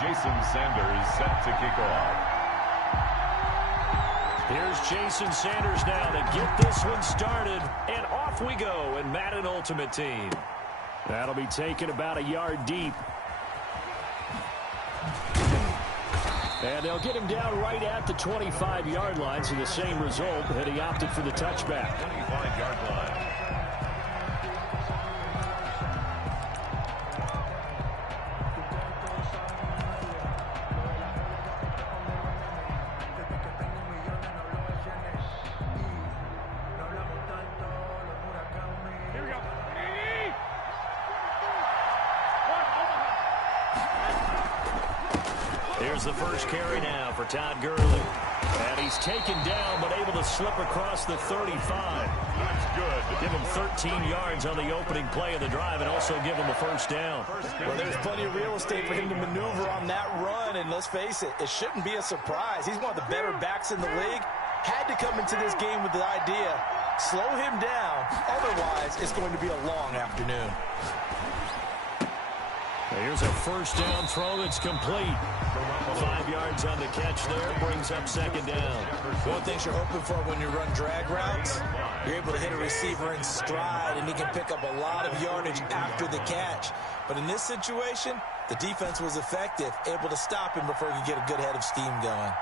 Jason Sanders set to kick off. Here's Jason Sanders now to get this one started. And off we go in Madden Ultimate Team. That'll be taken about a yard deep. And they'll get him down right at the 25-yard line, so the same result, and he opted for the touchback. 25-yard line. Here's the first carry now for Todd Gurley. And he's taken down, but able to slip across the 35. That's good. Give him 13 yards on the opening play of the drive and also give him a first down. Well, there's plenty of real estate for him to maneuver on that run, and let's face it, it shouldn't be a surprise. He's one of the better backs in the league. Had to come into this game with the idea, slow him down, otherwise it's going to be a long afternoon. Here's a first down throw that's complete. 5 yards on the catch there, brings up second down. One thing you're hoping for when you run drag routes, you're able to hit a receiver in stride, and he can pick up a lot of yardage after the catch. But in this situation, the defense was effective, able to stop him before he could get a good head of steam going.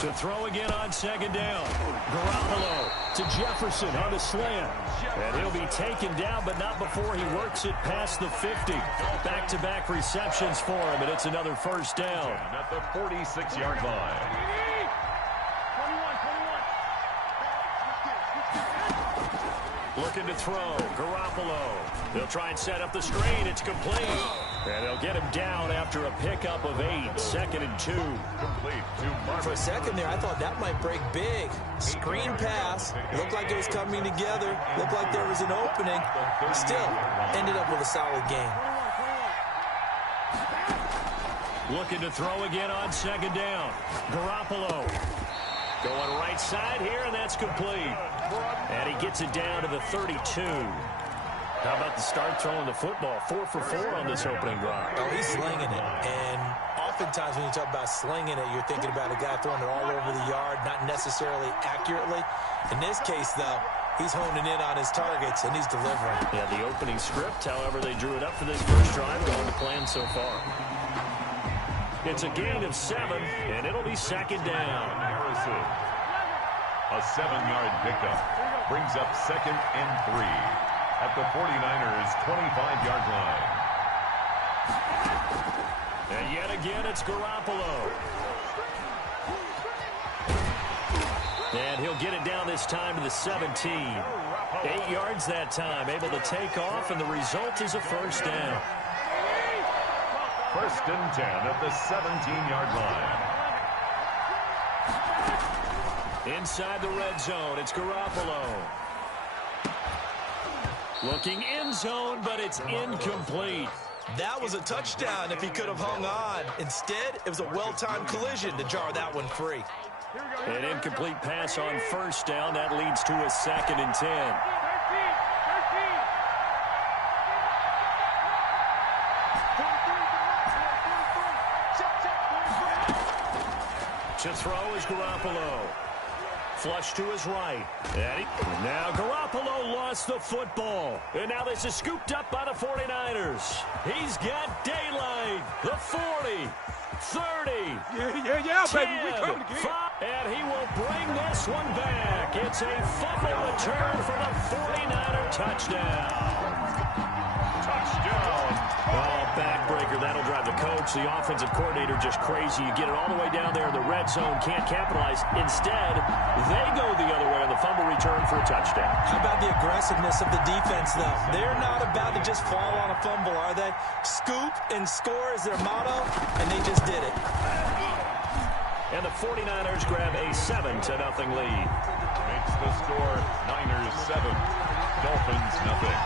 To throw again on second down. Garoppolo to Jefferson on the slant. And he'll be taken down, but not before he works it past the 50. Back-to-back receptions for him, and it's another first down. At the 46-yard line. Looking to throw. Garoppolo. They'll try and set up the screen. It's complete. And they'll get him down after a pickup of 8. 2nd and 2. Complete to Marvin. For a second there, I thought that might break big. Screen pass. Looked like it was coming together. Looked like there was an opening. Still, ended up with a solid game. Looking to throw again on second down. Garoppolo. Going right side here, and that's complete. And he gets it down to the 32. How about the start throwing the football? 4 for 4 on this opening drive. Oh, he's slinging it. And oftentimes when you talk about slinging it, you're thinking about a guy throwing it all over the yard, not necessarily accurately. In this case, though, he's honing in on his targets, and he's delivering. Yeah, the opening script, however they drew it up for this first drive, going to plan so far. It's a gain of 7, and it'll be second down. Harrison. A 7-yard pickup. Brings up 2nd and 3. At the 49ers' 25-yard line. And yet again, it's Garoppolo. And he'll get it down this time to the 17. 8 yards that time, able to take off, and the result is a first down. 1st and 10 at the 17-yard line. Inside the red zone, it's Garoppolo. Looking end zone, but it's incomplete. That was a touchdown if he could have hung on. Instead, it was a well-timed collision to jar that one free. An incomplete pass on first down. That leads to a 2nd and 10. To throw is Garoppolo. Flush to his right. And now Garoppolo lost the football. And now this is scooped up by the 49ers. He's got daylight. The 40. 30. Yeah, 10, baby. We coming again. 5, and he will bring this one back. It's a fumble return for the 49er touchdown. Touchdown. Oh, backbreaker. That'll drive the coach, the offensive coordinator, just crazy. You get it all the way down there in the red zone, can't capitalize. Instead, they go the other way on the fumble return for a touchdown. How about the aggressiveness of the defense, though? They're not about to just fall on a fumble, are they? Scoop and score is their motto, and they just did it. And the 49ers grab a 7-0 lead. Makes the score Niners 7, Dolphins nothing.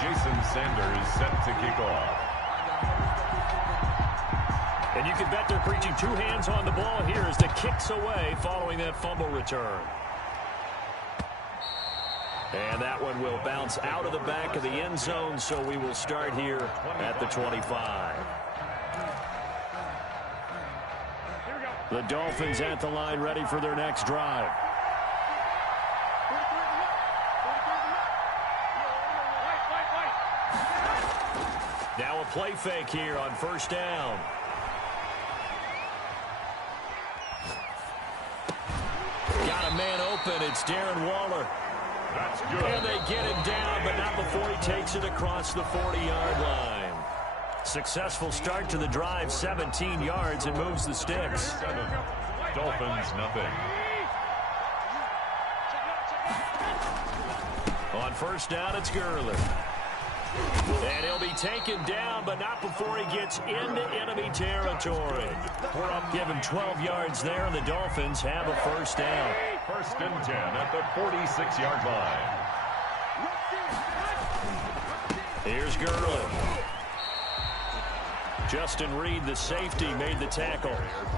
Jason Sanders set to kick off. And you can bet they're preaching 2 hands on the ball here as the kick's away following that fumble return. And that one will bounce out of the back of the end zone, so we will start here at the 25. The Dolphins at the line, ready for their next drive. Now a play fake here on first down. Got a man open. It's Darren Waller. That's good. And they get him down, but not before he takes it across the 40-yard line. Successful start to the drive, 17 yards, and moves the sticks. 7. Dolphins, nothing. On first down, it's Gurley. And he'll be taken down, but not before he gets into enemy territory. We're up, give him 12 yards there, and the Dolphins have a first down. First and 10 at the 46-yard line. Here's Gurley. Justin Reed, the safety, made the tackle.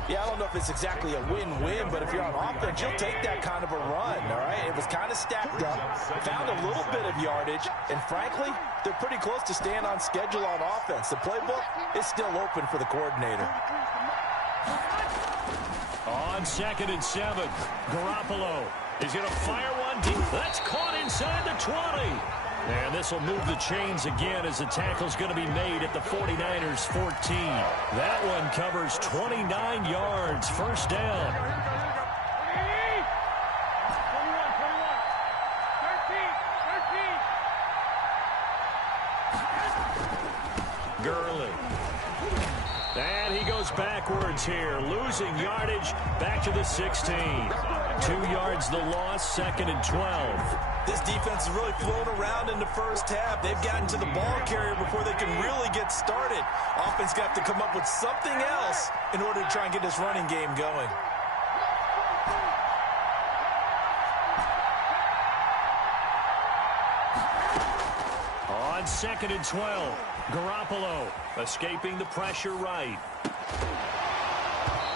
Yeah, I don't know if it's exactly a win-win, but if you're on offense, you'll take that kind of a run, all right? It was kind of stacked up, found a little bit of yardage, and frankly, they're pretty close to staying on schedule on offense. The playbook is still open for the coordinator. On 2nd and 7, Garoppolo is going to fire one deep. That's caught inside the 20. And this will move the chains again as the tackle's going to be made at the 49ers 14. That one covers 29 yards. First down. Gurley. And he goes backwards here, losing yardage back to the 16. 2 yards the loss, 2nd and 12. This defense has really flown around in the first half. They've gotten to the ball carrier before they can really get started. Offense got to come up with something else in order to try and get this running game going. On 2nd and 12, Garoppolo escaping the pressure right.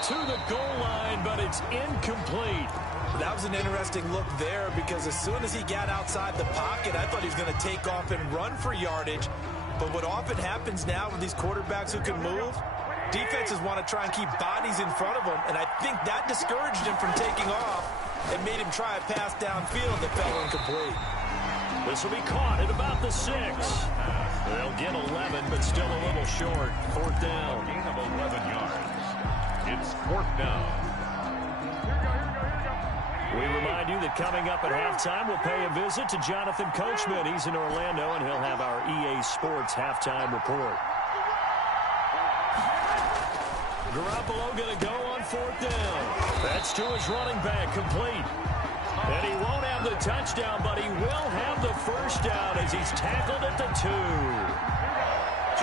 To the goal line, but it's incomplete. That was an interesting look there because as soon as he got outside the pocket, I thought he was going to take off and run for yardage. But what often happens now with these quarterbacks who can move, defenses want to try and keep bodies in front of them, and I think that discouraged him from taking off and made him try a pass downfield that fell incomplete. This will be caught at about the 6. They'll get 11, but still a little short. 4th down. Gain of 11 yards. It's 4th down. We remind you that coming up at halftime, we'll pay a visit to Jonathan Coachman. He's in Orlando, and he'll have our EA Sports halftime report. Garoppolo going to go on 4th down. That's to his running back, complete. And he won't have the touchdown, but he will have the first down as he's tackled at the 2.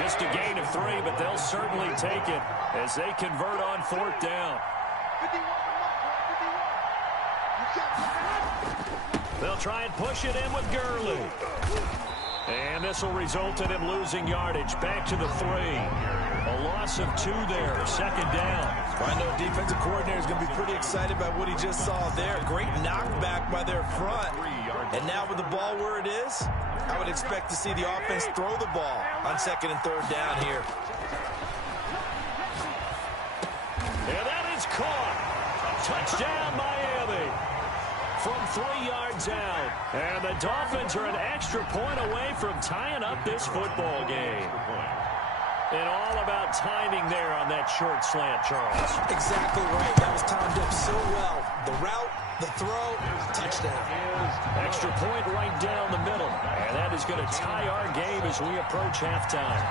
Just a gain of 3, but they'll certainly take it as they convert on 4th down. They'll try and push it in with Gurley. And this will result in him losing yardage back to the 3. A loss of 2 there, 2nd down. I know defensive coordinator is going to be pretty excited by what he just saw there. Great knockback by their front. And now with the ball where it is, I would expect to see the offense throw the ball on 2nd and 3rd down here. And that is caught. Touchdown, Miami. From 3 yards out. And the Dolphins are an extra point away from tying up this football game. And all about timing there on that short slant, Charles. Exactly right. That was timed up so well. The route, the throw, touchdown. Extra point right down the middle. And that is going to tie our game as we approach halftime.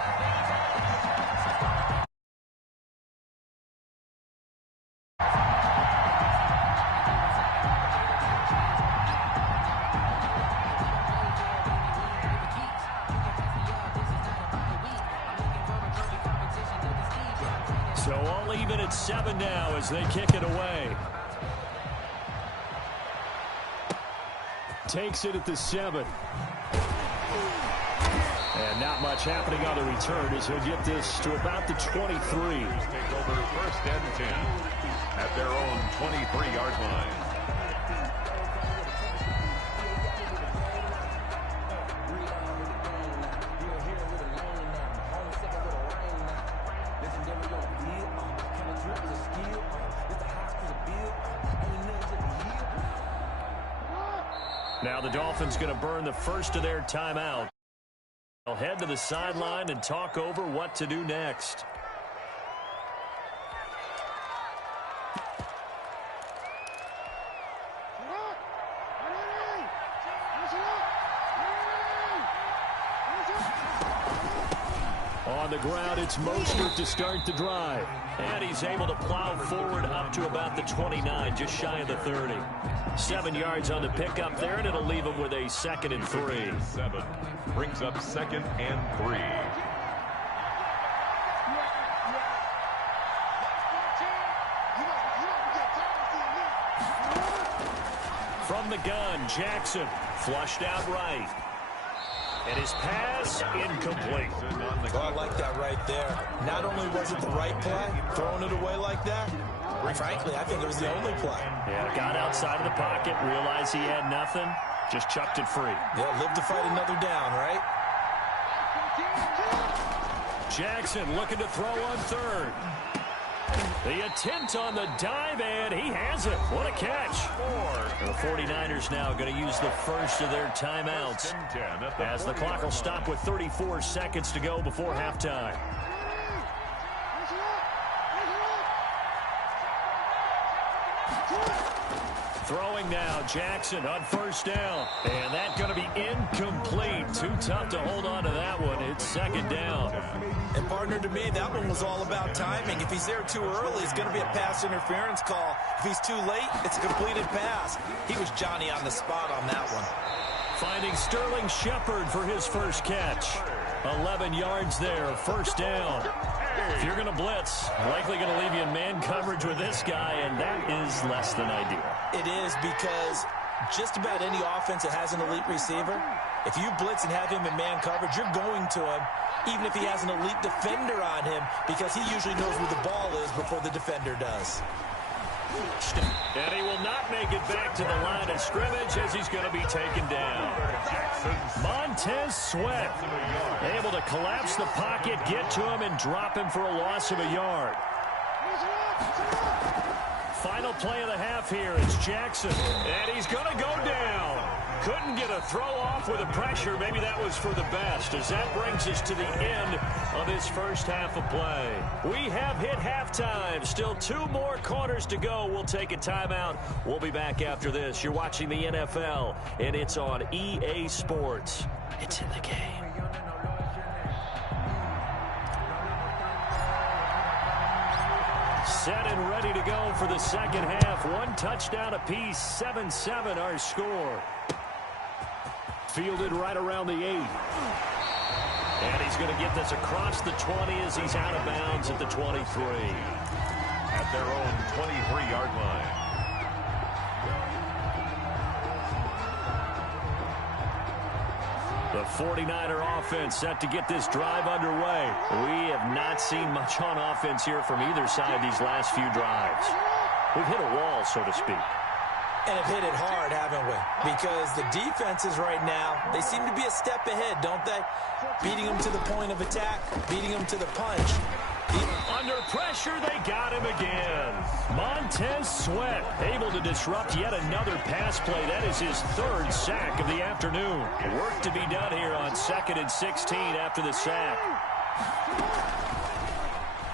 So all even at 7 now as they kick it away. Takes it at the 7. And not much happening on the return as he'll get this to about the 23. Take over 1st and 10 at their own 23-yard line. Now the Dolphins going to burn the first of their timeout. They'll head to the sideline and talk over what to do next. On the ground, it's Mostert to start the drive. And he's able to plow forward up to about the 29, just shy of the 30. 7 yards on the pickup there, and it'll leave him with a 2nd and 3. 7 brings up 2nd and 3. From the gun, Jackson flushed out right. And his pass incomplete. Oh, I like that right there. Not only was it the right play, throwing it away like that, frankly, I think it was the only play. Yeah, got outside of the pocket, realized he had nothing, just chucked it free. Yeah, live to fight another down, right? Jackson looking to throw on 3rd. The attempt on the dive, and he has it. What a catch. The 49ers now going to use the first of their timeouts as the clock will stop with 34 seconds to go before halftime. Throwing now, Jackson on 1st down. And that's going to be incomplete. Too tough to hold on to that one. It's 2nd down. And partner, to me, that one was all about timing. If he's there too early, it's going to be a pass interference call. If he's too late, it's a completed pass. He was Johnny on the spot on that one. Finding Sterling Shepard for his first catch. 11 yards there, 1st down. If you're going to blitz, likely going to leave you in man coverage with this guy, and that is less than ideal. It is, because just about any offense that has an elite receiver, if you blitz and have him in man coverage, you're going to him, even if he has an elite defender on him, because he usually knows where the ball is before the defender does. And he will not make it back to the line of scrimmage as he's going to be taken down. Montez Sweat able to collapse the pocket, get to him, and drop him for a loss of a yard. Final play of the half here. It's Jackson, and he's going to go down. Couldn't get a throw off with the pressure. Maybe that was for the best, as that brings us to the end of this first half of play. We have hit halftime. Still 2 more quarters to go. We'll take a timeout. We'll be back after this. You're watching the NFL, and it's on EA Sports. It's in the game. Set and ready to go for the second half. 1 touchdown apiece, 7-7 our score. Fielded right around the 8. And he's going to get this across the 20 as he's out of bounds at the 23. At their own 23-yard line. The 49er offense set to get this drive underway. We have not seen much on offense here from either side these last few drives. We've hit a wall, so to speak. And have hit it hard, haven't we? Because the defenses right now, they seem to be a step ahead, don't they? Beating them to the point of attack, beating them to the punch. Under pressure, they got him again. Montez Sweat able to disrupt yet another pass play. That is his 3rd sack of the afternoon. Work to be done here on 2nd and 16 after the sack.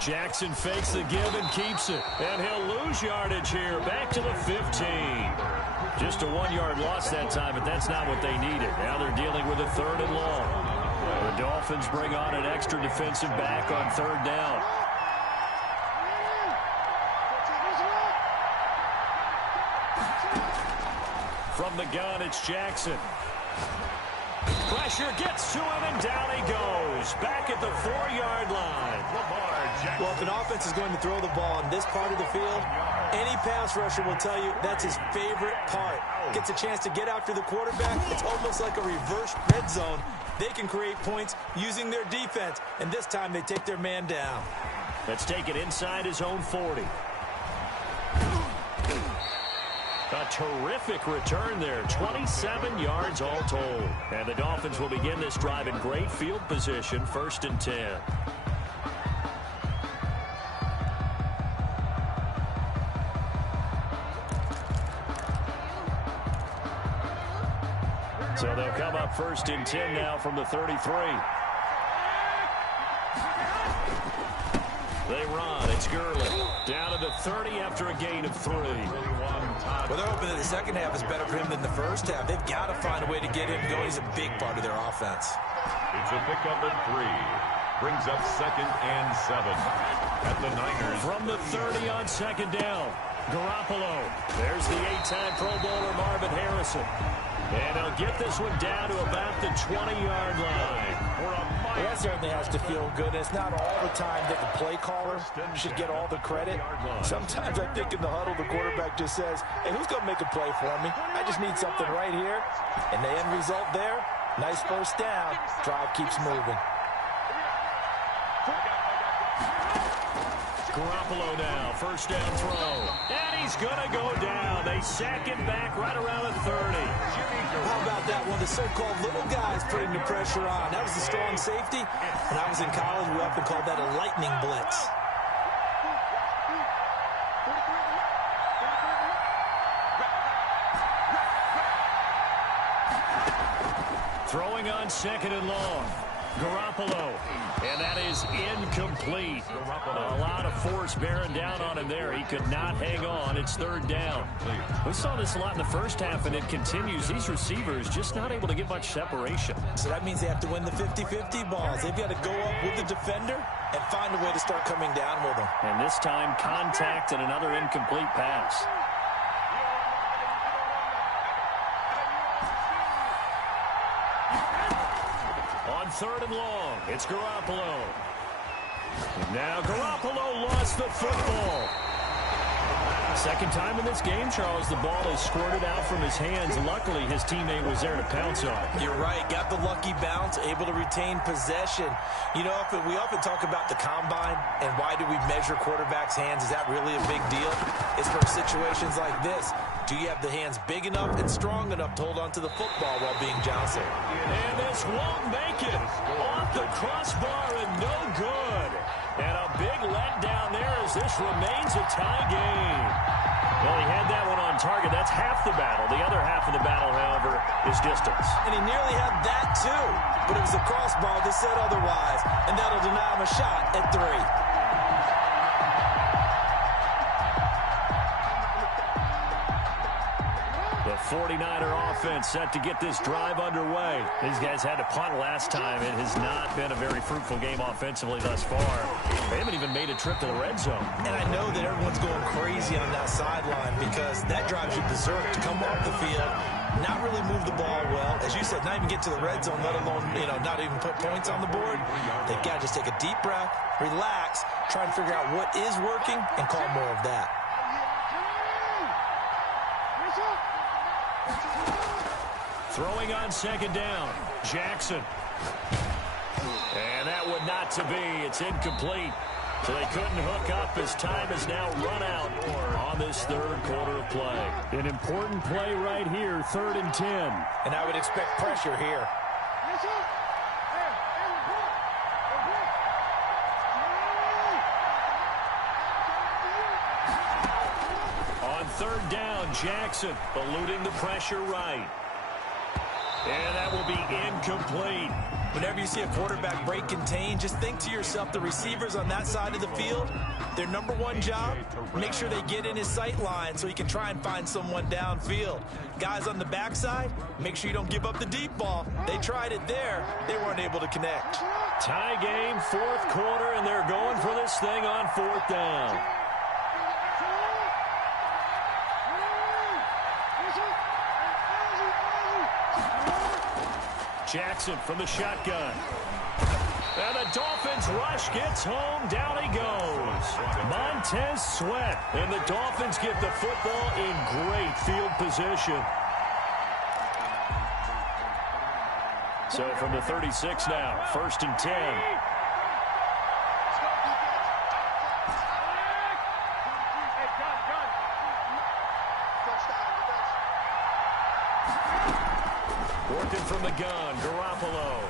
Jackson fakes the give and keeps it. And he'll lose yardage here. Back to the 15. Just a 1-yard loss that time, but that's not what they needed. Now they're dealing with a 3rd and long. The Dolphins bring on an extra defensive back on 3rd down. From the gun, it's Jackson. Pressure gets to him, and down he goes. Back at the 4-yard line. Lamar Jackson. Well, if an offense is going to throw the ball in this part of the field, any pass rusher will tell you that's his favorite part. Gets a chance to get after the quarterback. It's almost like a reverse red zone. They can create points using their defense, and this time they take their man down. Let's take it inside his own 40. A terrific return there. 27 yards all told. And the Dolphins will begin this drive in great field position, 1st and 10. So they'll come up 1st and 10 now from the 33. They run. It's Gurley. Down to the 30 after a gain of 3. Well, they're hoping that the second half is better for him than the first half. They've got to find a way to get him going. He's a big part of their offense. It's a pickup at 3. Brings up 2nd and 7. At the Niners. From the 30 on 2nd down. Garoppolo. There's the 8-time Pro Bowler Marvin Harrison. And he'll get this one down to about the 20-yard line. Well, that certainly has to feel good. It's not all the time that the play caller should get all the credit. Sometimes I think in the huddle, the quarterback just says, hey, who's going to make a play for me? I just need something right here. And the end result there, nice first down. Drive keeps moving. Garoppolo now, 1st down throw. And he's going to go down. They sack him back right around the 30. How about that one? The so-called little guys putting the pressure on. That was the strong safety. When I was in college, we often called that a lightning blitz. Throwing on 2nd and long. Garoppolo, and that is incomplete. A lot of force bearing down on him there. He could not hang on. It's 3rd down. We saw this a lot in the first half, and it continues. These receivers just not able to get much separation. So that means they have to win the 50-50 balls. They've got to go up with the defender and find a way to start coming down with them. And this time, contact and another incomplete pass. On 3rd and long, it's Garoppolo. Now Garoppolo lost the football. Second time in this game, Charles, the ball is squirted out from his hands. Luckily, his teammate was there to pounce on it. You're right. Got the lucky bounce, able to retain possession. You know, we often talk about the combine and why do we measure quarterbacks' hands. Is that really a big deal? It's for situations like this. Do you have the hands big enough and strong enough to hold on to the football while being jostled? And this won't make it. Off the crossbar and no good. And a big letdown there as this remains a tie game. Well, he had that one on target. That's half the battle. The other half of the battle, however, is distance. And he nearly had that, too. But it was a crossbar that said otherwise. And that'll deny him a shot at 3. The 49er offense set to get this drive underway. These guys had to punt last time. It has not been a very fruitful game offensively thus far. They haven't even made a trip to the red zone. And I know that everyone's going crazy on that sideline because that drives you berserk to come off the field, not really move the ball well. As you said, not even get to the red zone, let alone, not even put points on the board. They've got to just take a deep breath, relax, try and figure out what is working, and call more of that. Throwing on 2nd down, Jackson. And that would not to be. It's incomplete. So they couldn't hook up as time has now run out on this 3rd quarter of play. An important play right here, 3rd and 10. And I would expect pressure here. On 3rd down, Jackson eluding the pressure right. And that will be incomplete. Whenever you see a quarterback break contain, just think to yourself, the receivers on that side of the field, their number one job, make sure they get in his sight line so he can try and find someone downfield. Guys on the backside, make sure you don't give up the deep ball. They tried it there. They weren't able to connect. Tie game, 4th quarter, and they're going for this thing on 4th down. Jackson from the shotgun. And the Dolphins rush gets home. Down he goes. Montez Sweat. And the Dolphins get the football in great field position. So from the 36 now, 1st and 10. Working from the gun, Garoppolo.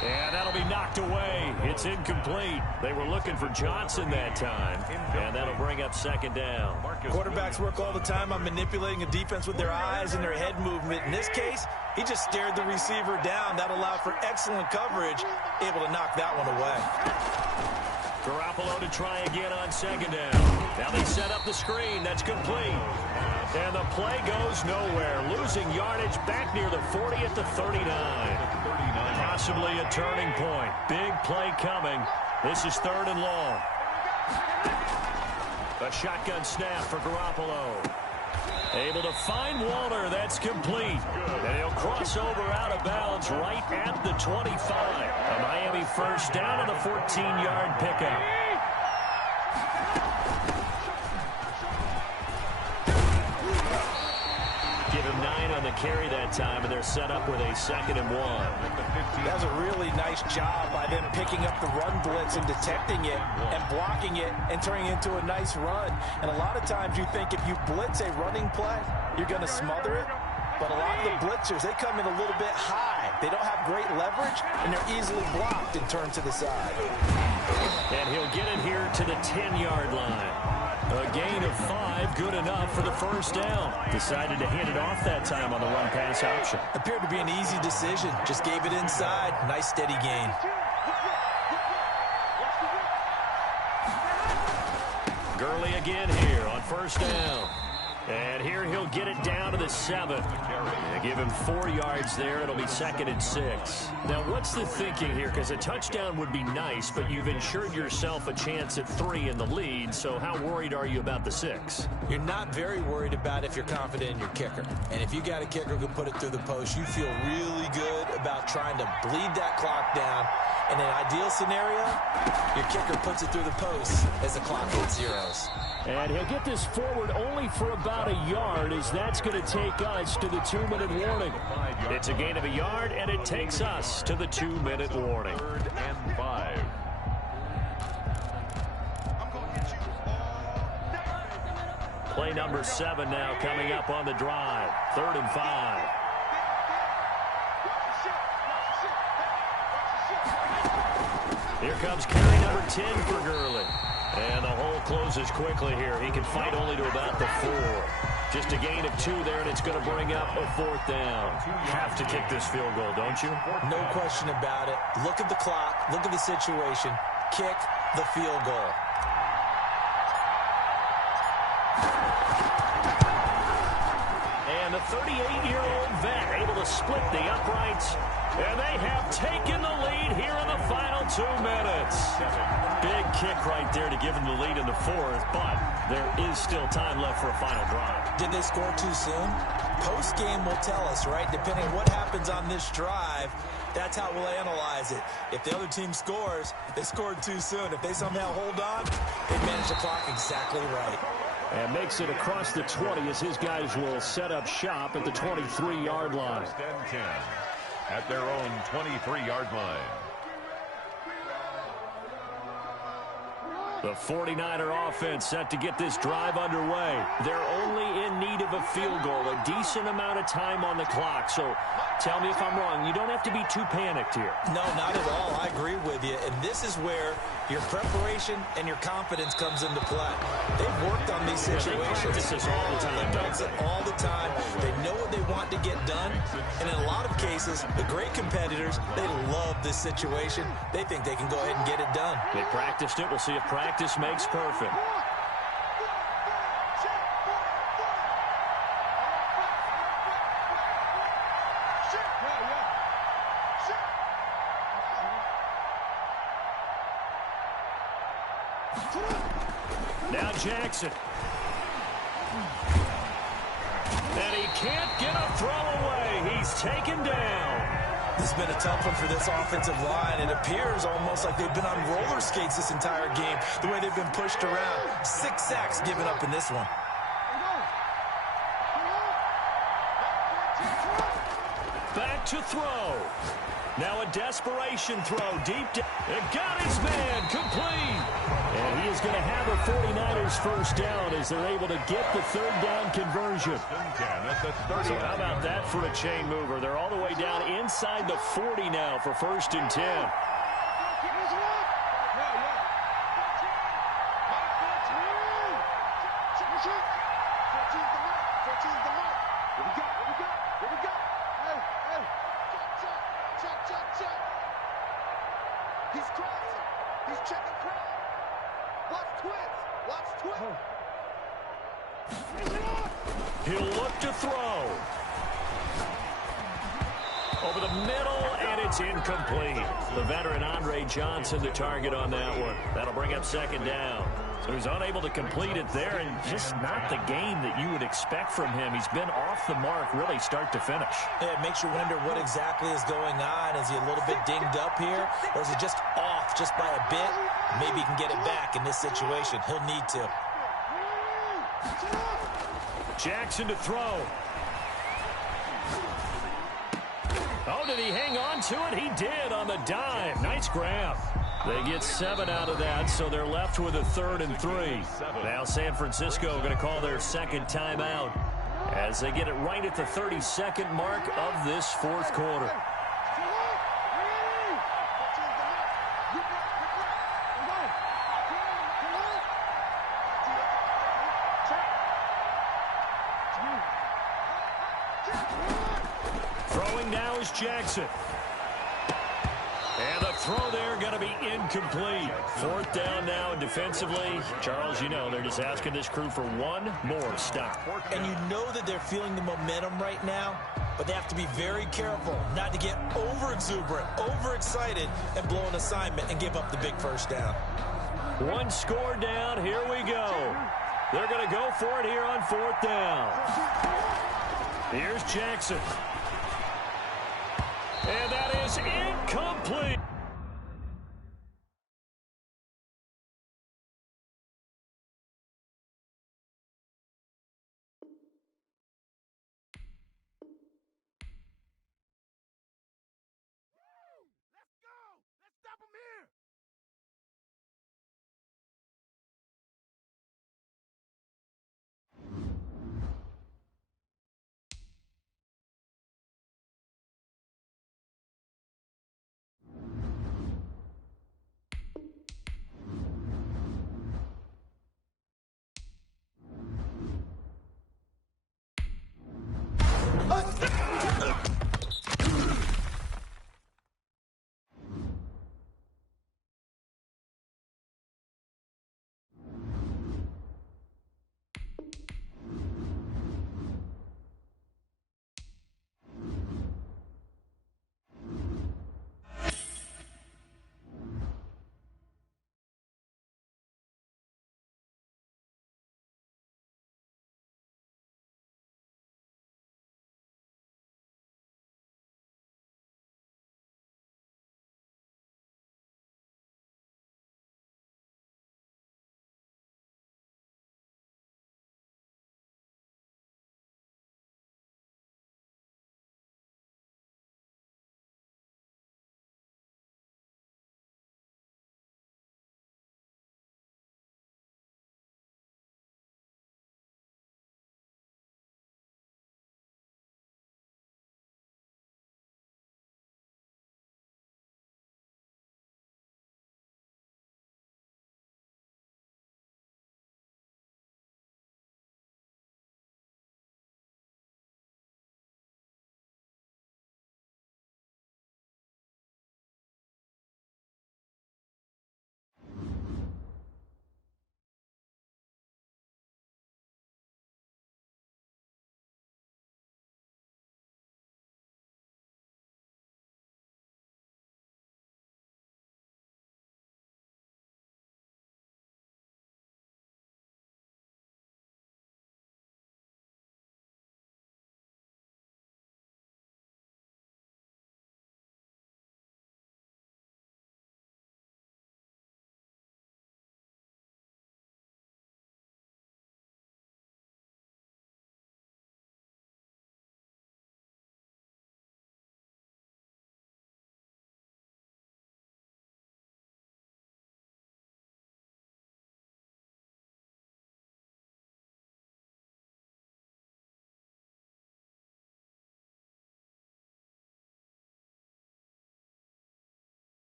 And that'll be knocked away. It's incomplete. They were looking for Johnson that time. And that'll bring up second down. Quarterbacks work all the time on manipulating a defense with their eyes and their head movement. In this case, he just stared the receiver down. That allowed for excellent coverage, able to knock that one away. Garoppolo to try again on second down. Now they set up the screen. That's complete. And the play goes nowhere. Losing yardage back near the 40 at the 39. Possibly a turning point. Big play coming. This is third and long. A shotgun snap for Garoppolo. Able to find Walter. That's complete. And he'll cross over out of bounds right at the 25. A Miami first down and a 14-yard pickup. Give him 9 on the carry that time, and they're set up with a 2nd and 1. That's a really nice job by them picking up the run blitz and detecting it and blocking it and turning it into a nice run. And a lot of times you think if you blitz a running play, you're going to smother it. But a lot of the blitzers, they come in a little bit high. They don't have great leverage, and they're easily blocked and turned to the side. And he'll get it here to the 10-yard line. A gain of 5, good enough for the first down. Decided to hand it off that time on the run-pass option. Appeared to be an easy decision. Just gave it inside. Nice, steady gain. Gurley again here on first down. And here he'll get it down to the 7. Give him 4 yards there. It'll be 2nd and 6. Now, what's the thinking here? Because a touchdown would be nice, but you've ensured yourself a chance at 3 in the lead. So how worried are you about the 6? You're not very worried about if you're confident in your kicker. And if you got a kicker who can put it through the post, you feel really good about trying to bleed that clock down. In an ideal scenario, your kicker puts it through the post as the clock hits zeros. And he'll get this forward only for about a yard, as that's going to take us to the 2-minute warning. It's a gain of a yard, and it takes us to the 2-minute warning. 3rd and 5. Play number 7 now coming up on the drive. 3rd and 5. Here comes carry number 10 for Gurley. And the hole closes quickly here. He can fight only to about the 4. Just a gain of 2 there, and it's going to bring up a 4th down. Have to kick this field goal, don't you? No question about it. Look at the clock. Look at the situation. Kick the field goal. And the 38-year-old vet able to split the uprights. And they have taken the lead here in the final 2 minutes. Big kick right there to give them the lead in the 4th, but there is still time left for a final drive. Did they score too soon? Post-game will tell us, right? Depending on what happens on this drive, that's how we'll analyze it. If the other team scores, they scored too soon. If they somehow hold on, they manage the clock exactly right. And makes it across the 20 as his guys will set up shop at the 23-yard line. 1st and 10 at their own 23-yard line. The 49er offense set to get this drive underway. They're only in need of a field goal, a decent amount of time on the clock. So tell me if I'm wrong. You don't have to be too panicked here. No, not at all. I agree with you. And this is where your preparation and your confidence comes into play. They've worked on these situations. They practice this all the time. They practice it all the time. They know what they want to get done. And in a lot of cases, the great competitors, they love this situation. They think they can go ahead and get it done. They practiced it. We'll see if practice makes perfect. Now Jackson. And he can't get a throw away. He's taken down. This has been a tough one for this offensive line. It appears almost like they've been on roller skates this entire game, the way they've been pushed around. 6 sacks given up in this one. back to throw. Now a desperation throw deep down. It got his man complete. And he is going to have a 49ers first down as they're able to get the third down conversion. So how about that for a chain mover? They're all the way down inside the 40 now for 1st and 10. He's crossing. He's checking crowd. Watch twist. He'll look to throw. Over the middle, and it's incomplete. The veteran Andre Johnson, the target on that one. That'll bring up 2nd down. So he's unable to complete it there, and just not the game that you would expect from him. He's been off the mark really start to finish. Yeah, it makes you wonder what exactly is going on. Is he a little bit dinged up here, or is he just off just by a bit? Maybe he can get it back in this situation. He'll need to. Jackson to throw. Oh, did he hang on to it? He did on the dime. Nice grab. They get 7 out of that, so they're left with a 3rd and 3. Now San Francisco going to call their 2nd timeout as they get it right at the 32nd mark of this 4th quarter. Throwing now is Jackson. And the throw there going to be incomplete. 4th down now, and defensively, Charles, you know, they're just asking this crew for one more stop. And you know that they're feeling the momentum right now, but they have to be very careful not to get over-exuberant, over-excited, and blow an assignment and give up the big first down. One score down. Here we go. They're going to go for it here on 4th down. Here's Jackson. And that is incomplete. Let's go. Let's stop him here.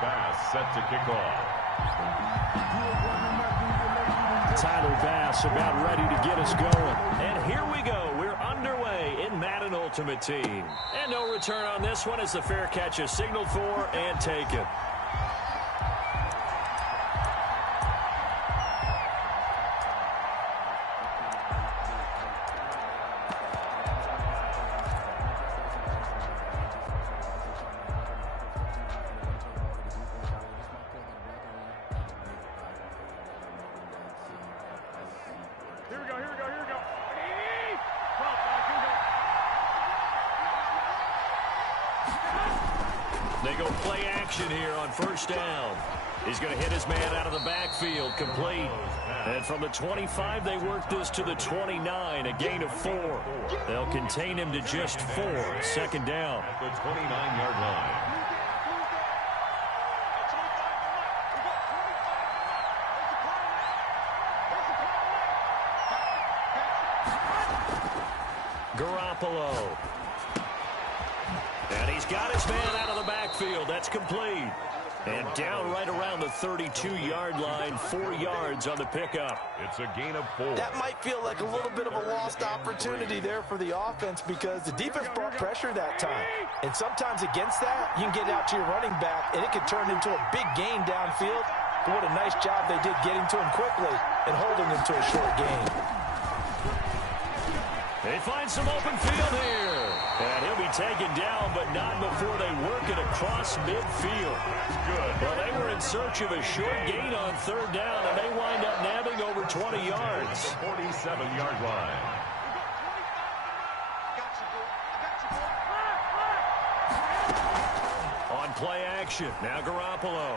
Bass set to kick off. Tyler Bass about ready to get us going. And here we go. We're underway in Madden Ultimate Team. And no return on this one as the fair catch is signaled for and taken. They go play action here on first down. He's going to hit his man out of the backfield, complete. And from the 25, they work this to the 29, a gain of 4. They'll contain him to just 4. Second down. At the 29-yard line. Garoppolo. And he's got his man out of the backfield. That's complete. And down right around the 32-yard line, 4 yards on the pickup. It's a gain of 4. That might feel like a little bit of a lost opportunity there for the offense because the defense brought pressure that time. And sometimes against that, you can get out to your running back, and it can turn into a big gain downfield. But what a nice job they did getting to him quickly and holding him to a short gain. They find some open field here. And he'll be taken down, but not before they work it across midfield. Good. Well, they were in search of a short gain on third down, and they wind up nabbing over 20 yards. The 47-yard line. On play action, now Garoppolo.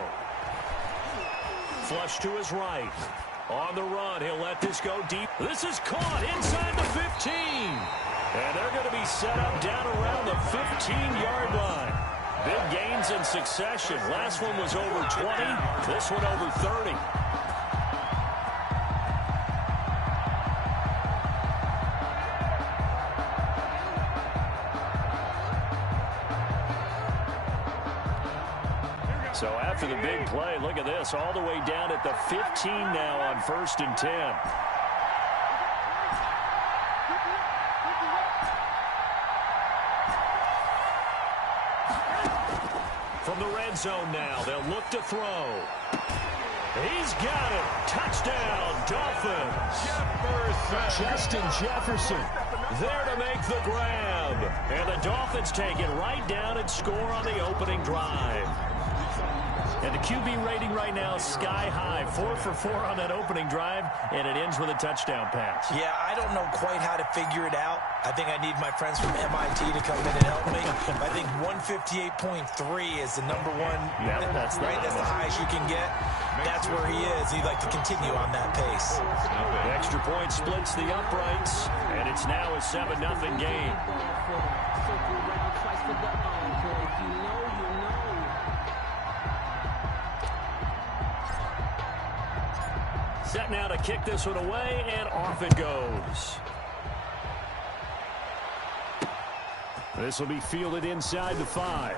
Flush to his right. On the run, he'll let this go deep. This is caught inside the 15. And they're going to be set up down around the 15-yard line. Big gains in succession. Last one was over 20. This one over 30. So after the big play, look at this, all the way down at the 15 now on 1st and 10. From the red zone now, they'll look to throw. He's got it. Touchdown, Dolphins. Justin Jefferson there to make the grab. And the Dolphins take it right down and score on the opening drive. And the QB rating right now is sky high. 4 for 4 on that opening drive, and it ends with a touchdown pass. Yeah, I don't know quite how to figure it out. I think I need my friends from MIT to come in and help me. I think 158.3 is the number one. Yeah, that's right. That's the highest you can get. That's where he is. He'd like to continue on that pace. The extra point splits the uprights, and it's now a 7-0 game. Set now to kick this one away, and off it goes. This will be fielded inside the 5.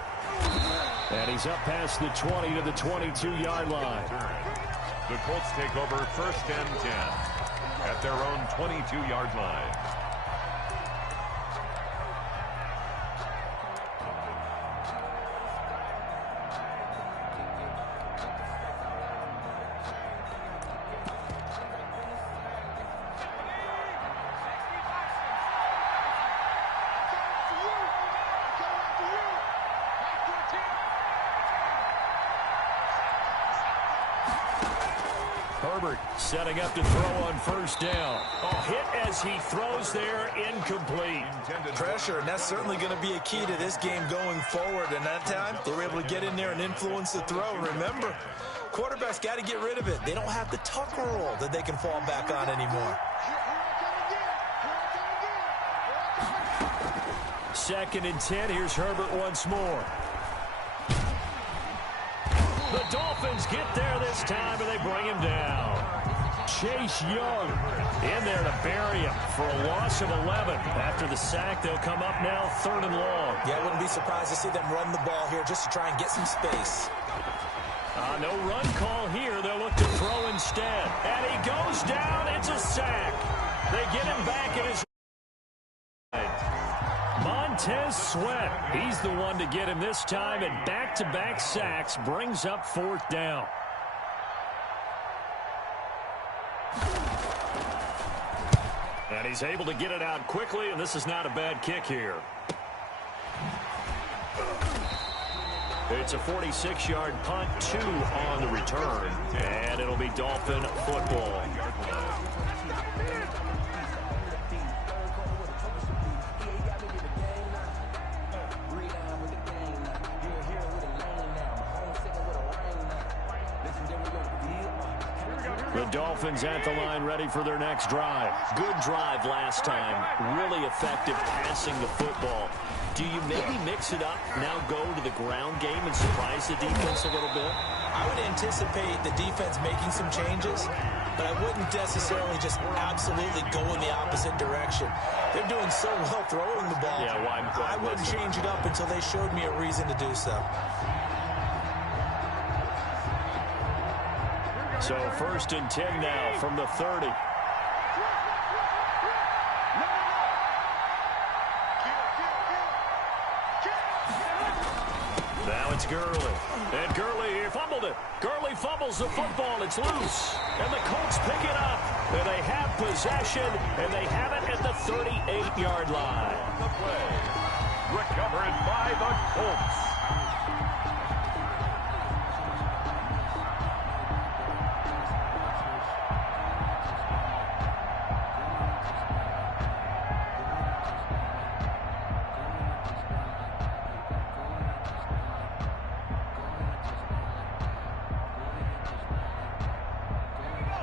And he's up past the 20 to the 22-yard line. The Colts take over 1st and 10 at their own 22-yard line. Herbert setting up to throw on 1st down. Oh, hit as he throws there, incomplete. Pressure, and that's certainly going to be a key to this game going forward. And that time, they were able to get in there and influence the throw. Remember, quarterbacks got to get rid of it. They don't have the tuck rule that they can fall back on anymore. 2nd and 10. Here's Herbert once more. The Dolphins get there this time, and they bring him down. Chase Young in there to bury him for a loss of 11. After the sack, they'll come up now 3rd and long. Yeah, I wouldn't be surprised to see them run the ball here just to try and get some space. No run call here. They'll look to throw instead. And he goes down. It's a sack. They get him back at his Montez Sweat. He's the one to get him this time, and back-to-back sacks brings up 4th down. And he's able to get it out quickly, and this is not a bad kick here. It's a 46-yard punt, 2 on the return, and it'll be Dolphin football. The Dolphins at the line ready for their next drive. Good drive last time. Really effective passing the football. Do you maybe mix it up, now go to the ground game and surprise the defense a little bit? I would anticipate the defense making some changes, but I wouldn't necessarily just absolutely go in the opposite direction. They're doing so well throwing the ball. Yeah, why I wouldn't change it up until they showed me a reason to do so. So 1st and 10 now from the 30. Now it's Gurley. And Gurley fumbled it. Gurley fumbles the football. It's loose. And the Colts pick it up. And they have possession. And they have it at the 38-yard line. The play. Recovered by the Colts.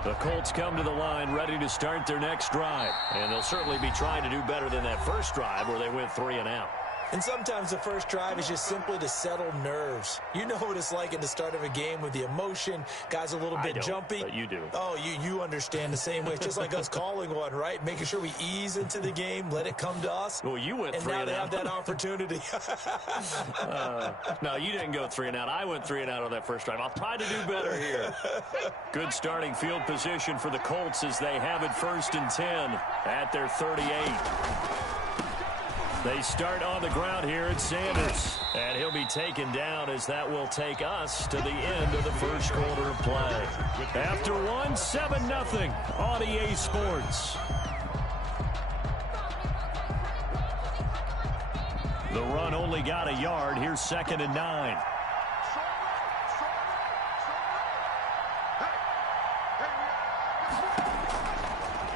The Colts come to the line ready to start their next drive. And they'll certainly be trying to do better than that first drive where they went 3 and out. And sometimes the first drive is just simply to settle nerves. You know what it's like at the start of a game with the emotion. Guys a little bit jumpy. But you do. Oh, you understand the same way. It's just like us calling one, right? Making sure we ease into the game, let it come to us. Well, you went 3 and out. And now they have that opportunity. No, you didn't go 3 and out. I went 3 and out on that first drive. I'll try to do better here. Good starting field position for the Colts as they have it 1st and 10 at their 38. They start on the ground here at Sanders. And he'll be taken down as that will take us to the end of the first quarter of play. After one, 7-0 on EA Sports. The run only got a yard. Here's 2nd and 9.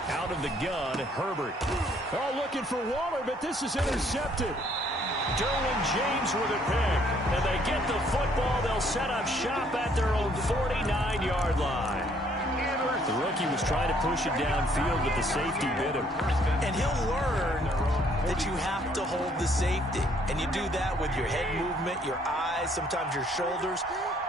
Out of the gun, Herbert. Oh, looking for Waller, but this is intercepted. Derwin James with a pick. And they get the football. They'll set up shop at their own 49-yard line. The rookie was trying to push it downfield, but the safety bit him. And he'll learn that you have to hold the safety. And you do that with your head movement, your eyes, sometimes your shoulders.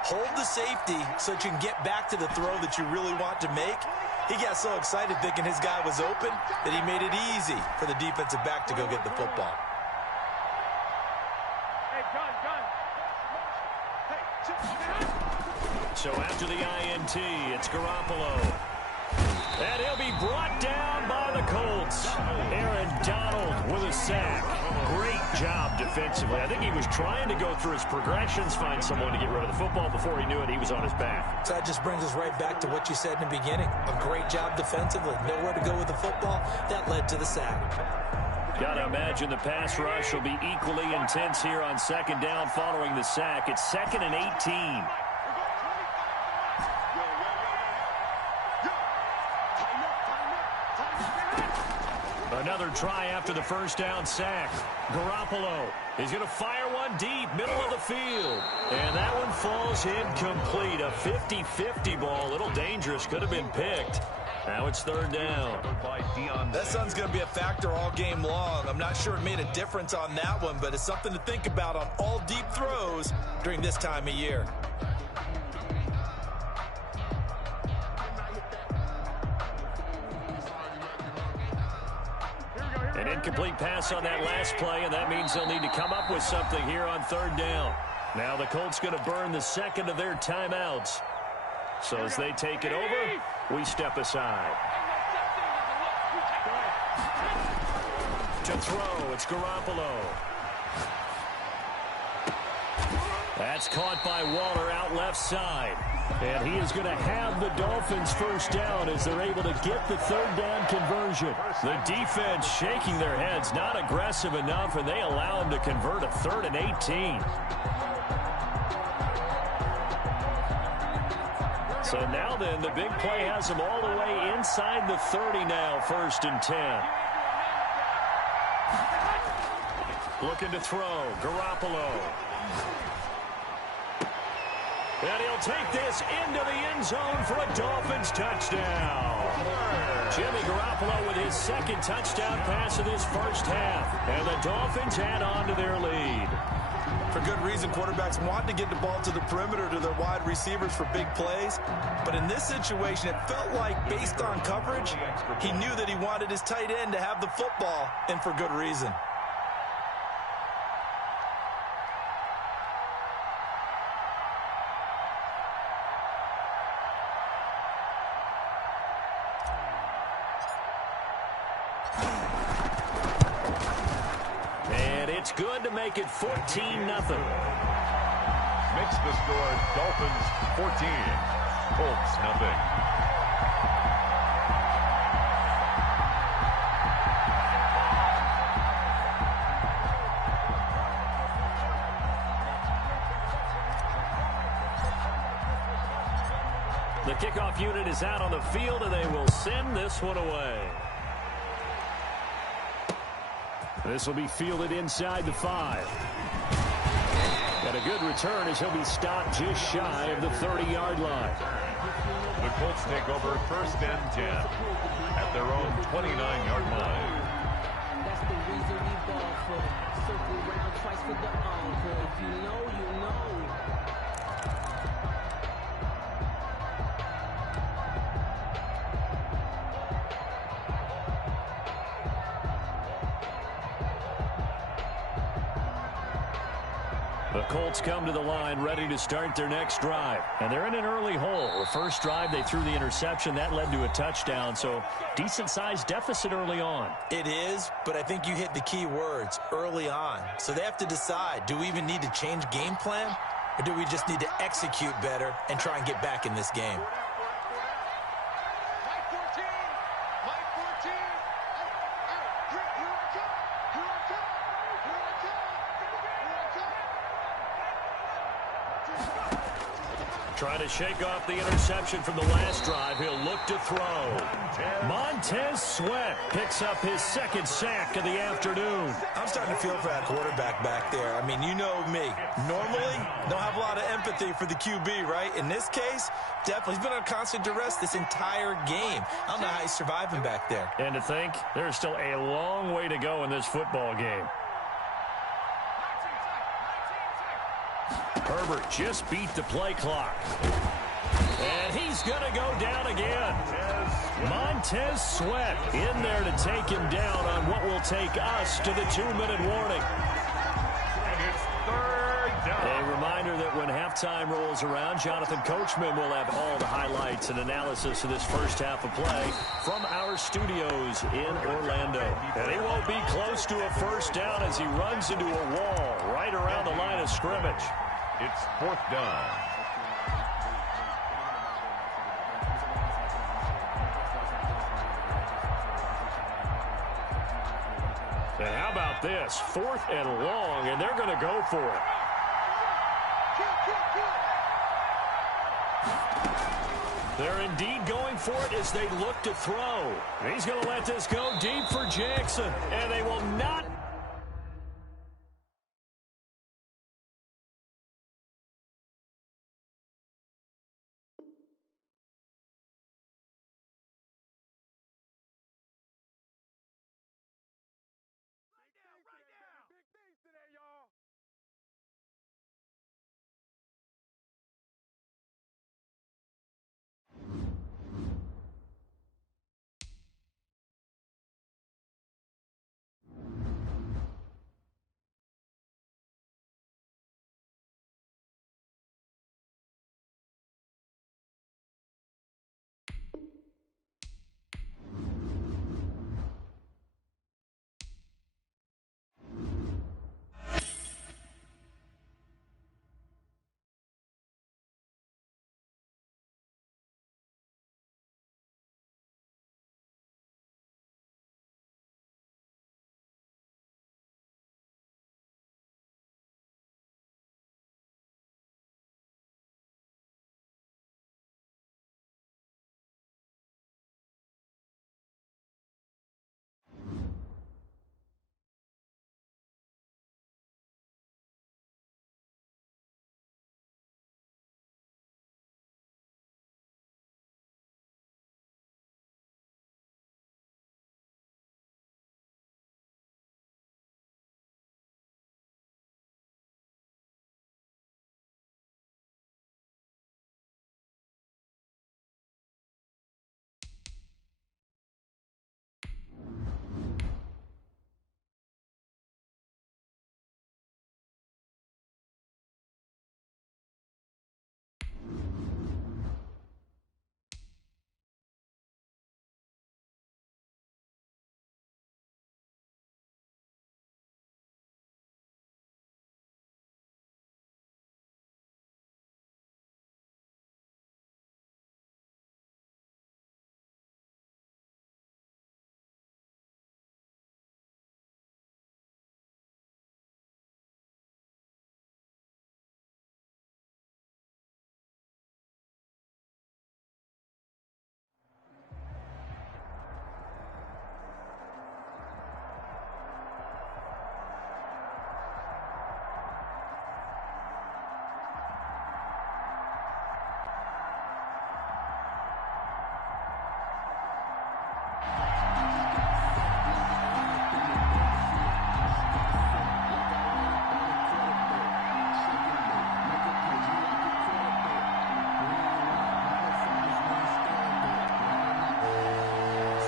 Hold the safety so that you can get back to the throw that you really want to make. He got so excited thinking his guy was open that he made it easy for the defensive back to go get the football. So after the INT, it's Garoppolo. And he'll be brought down by the Colts. Aaron Donald with a sack. Great job defensively. I think he was trying to go through his progressions, find someone to get rid of the football. Before he knew it, he was on his back. So that just brings us right back to what you said in the beginning. A great job defensively. Nowhere to go with the football. That led to the sack. Got to imagine the pass rush will be equally intense here on 2nd down following the sack. It's 2nd and 18. Another try after the first down sack. Garoppolo is going to fire one deep, middle of the field. And that one falls incomplete. A 50-50 ball. A little dangerous. Could have been picked. Now it's 3rd down. That sun's going to be a factor all game long. I'm not sure it made a difference on that one, but it's something to think about on all deep throws during this time of year. An incomplete pass on that last play, and that means they'll need to come up with something here on 3rd down. Now the Colts going to burn the second of their timeouts. So as they take it over, we step aside. To throw, it's Garoppolo. That's caught by Waller out left side. And he is going to have the Dolphins first down as they're able to get the third down conversion. The defense shaking their heads, not aggressive enough, and they allow him to convert a 3rd and 18. So now then, the big play has them all the way inside the 30 now, 1st and 10. Looking to throw, Garoppolo. And he'll take this into the end zone for a Dolphins touchdown. Jimmy Garoppolo with his 2nd touchdown pass of this first half. And the Dolphins add on to their lead. For good reason, quarterbacks want to get the ball to the perimeter to their wide receivers for big plays. But in this situation, it felt like, based on coverage, he knew that he wanted his tight end to have the football, and for good reason. It's good to make it 14-0. Makes the score Dolphins 14, Colts nothing. The kickoff unit is out on the field, and they will send this one away. This will be fielded inside the 5. And a good return as he'll be stopped just shy of the 30-yard line. The Colts take over 1st and 10 at their own 29-yard line. That's the reason we ball for. Circle round twice for the encore. If you know, you know. The Colts come to the line ready to start their next drive. And they're in an early hole. The first drive, they threw the interception. That led to a touchdown. So decent-sized deficit early on. It is, but I think you hit the key words, early on. So they have to decide, do we even need to change game plan? Or do we just need to execute better and try and get back in this game? Trying to shake off the interception from the last drive. He'll look to throw. Montez Sweat picks up his 2nd sack of the afternoon. I'm starting to feel for that quarterback back there. I mean, you know me. Normally, don't have a lot of empathy for the QB, right? In this case, definitely. He's been on constant duress this entire game. I don't know how he's surviving back there. And to think, there's still a long way to go in this football game. Herbert just beat the play clock. And he's going to go down again. Montez Sweat in there to take him down on what will take us to the 2-minute warning. And it's 3rd down. A reminder that when halftime rolls around, Jonathan Coachman will have all the highlights and analysis of this first half of play from our studios in Orlando. And he won't be close to a first down as he runs into a wall right around the line of scrimmage. It's 4th down. And how about this? 4th and long, and they're going to go for it. They're indeed going for it as they look to throw. He's going to let this go deep for Jackson, and they will not.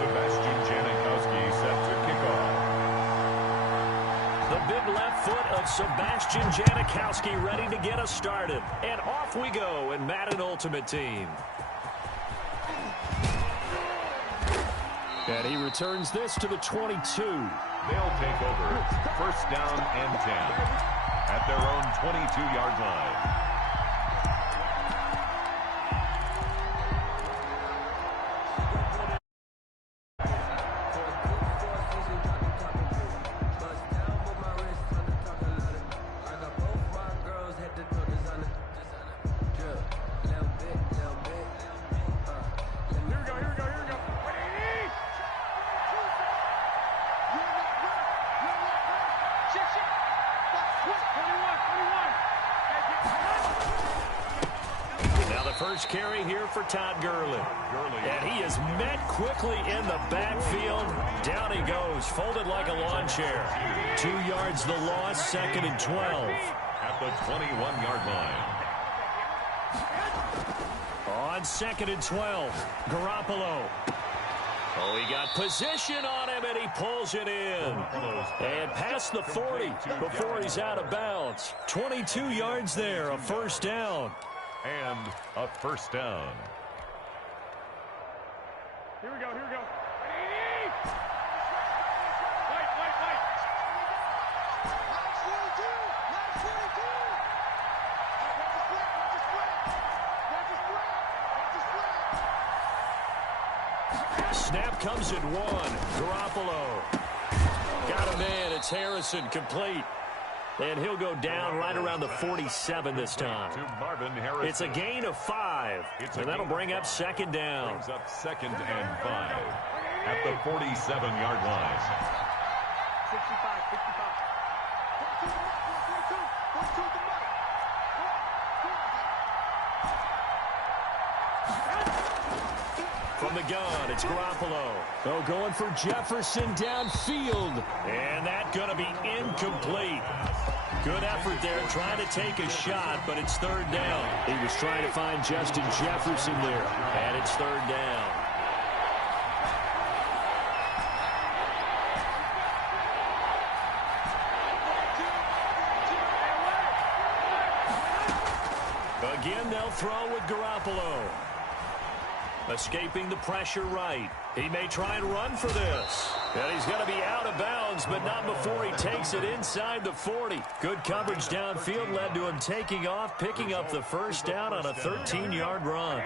Sebastian Janikowski set to kick off. The big left foot of Sebastian Janikowski ready to get us started. And off we go in Madden Ultimate Team. And he returns this to the 22. They'll take over. First down and 10 at their own 22-yard line. First carry here for Todd Gurley. And he is met quickly in the backfield. Down he goes, folded like a lawn chair. 2 yards the loss, second and 12. At the 21-yard line. On second and 12, Garoppolo. Oh, he got position on him, and he pulls it in. And past the 40 before he's out of bounds. 22 yards there, a first down. And a first down. Here we go, here we go. Wait. Last 42. Snap comes at 1. Garoppolo. Got a man. It's Harrison, complete. And he'll go down right around the 47 this time. It's a gain of 5. And that'll bring up second down. Brings up second and 5 at the 47-yard line. 65. From the gun, it's Garoppolo. Oh, going for Jefferson downfield. And that's going to be incomplete. Good effort there, trying to take a shot, but it's third down. He was trying to find Justin Jefferson there, and it's third down. Again, they'll throw with Garoppolo. Escaping the pressure right. He may try and run for this. And he's going to be out of bounds, but not before he takes it inside the 40. Good coverage downfield led to him taking off, picking up the first down on a 13-yard run.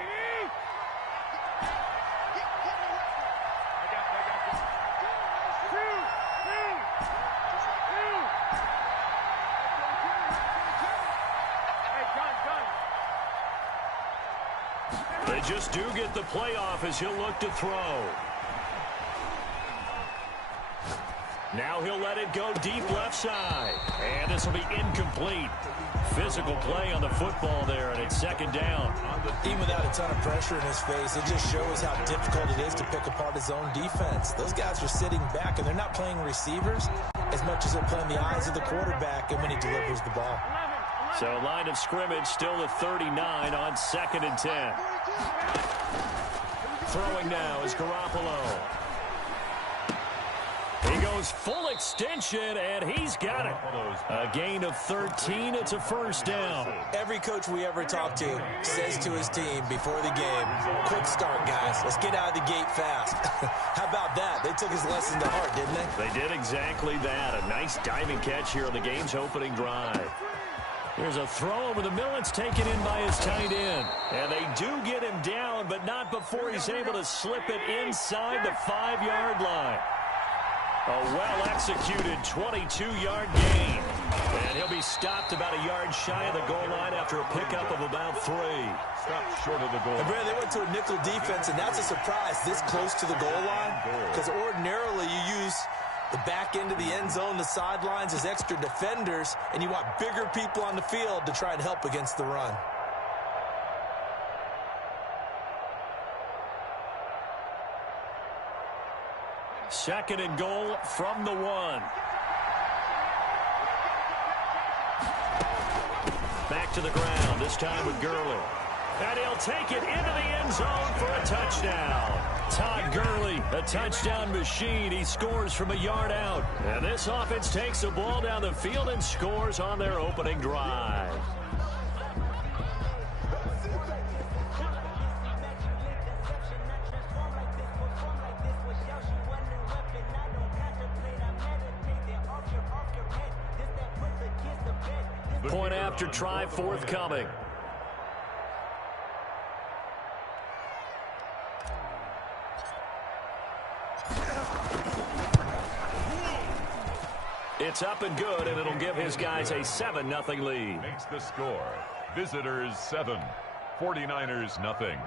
They just do get the playoff as he'll look to throw. Now he'll let it go deep left side. And this will be incomplete. Physical play on the football there, and it's second down. Even without a ton of pressure in his face, it just shows how difficult it is to pick apart his own defense. Those guys are sitting back, and they're not playing receivers as much as they're playing the eyes of the quarterback and when he delivers the ball. So line of scrimmage still at 39 on second and 10. Throwing now is Garoppolo. He goes full extension, and he's got it. A gain of 13. It's a first down. Every coach we ever talk to says to his team before the game, quick start, guys. Let's get out of the gate fast. How about that? They took his lesson to heart, didn't they? They did exactly that. A nice diving catch here on the game's opening drive. There's a throw over the middle. It's taken in by his tight end. And they do get him down, but not before he's able to slip it inside the 5-yard line. A well-executed 22-yard gain. And he'll be stopped about a yard shy of the goal line after a pickup of about 3. Stopped short of the goal. And Brad, they went to a nickel defense, and that's a surprise this close to the goal line. Because ordinarily you use the back end of the end zone, the sidelines as extra defenders, and you want bigger people on the field to try and help against the run. Second and goal from the 1. Back to the ground, this time with Gurley. And he'll take it into the end zone for a touchdown. Todd Gurley, a touchdown machine. He scores from a yard out. And this offense takes the ball down the field and scores on their opening drive. Point after try forthcoming. It's up and good, and it'll give his guys a 7-0 lead. Makes the score. Visitors 7, 49ers nothing.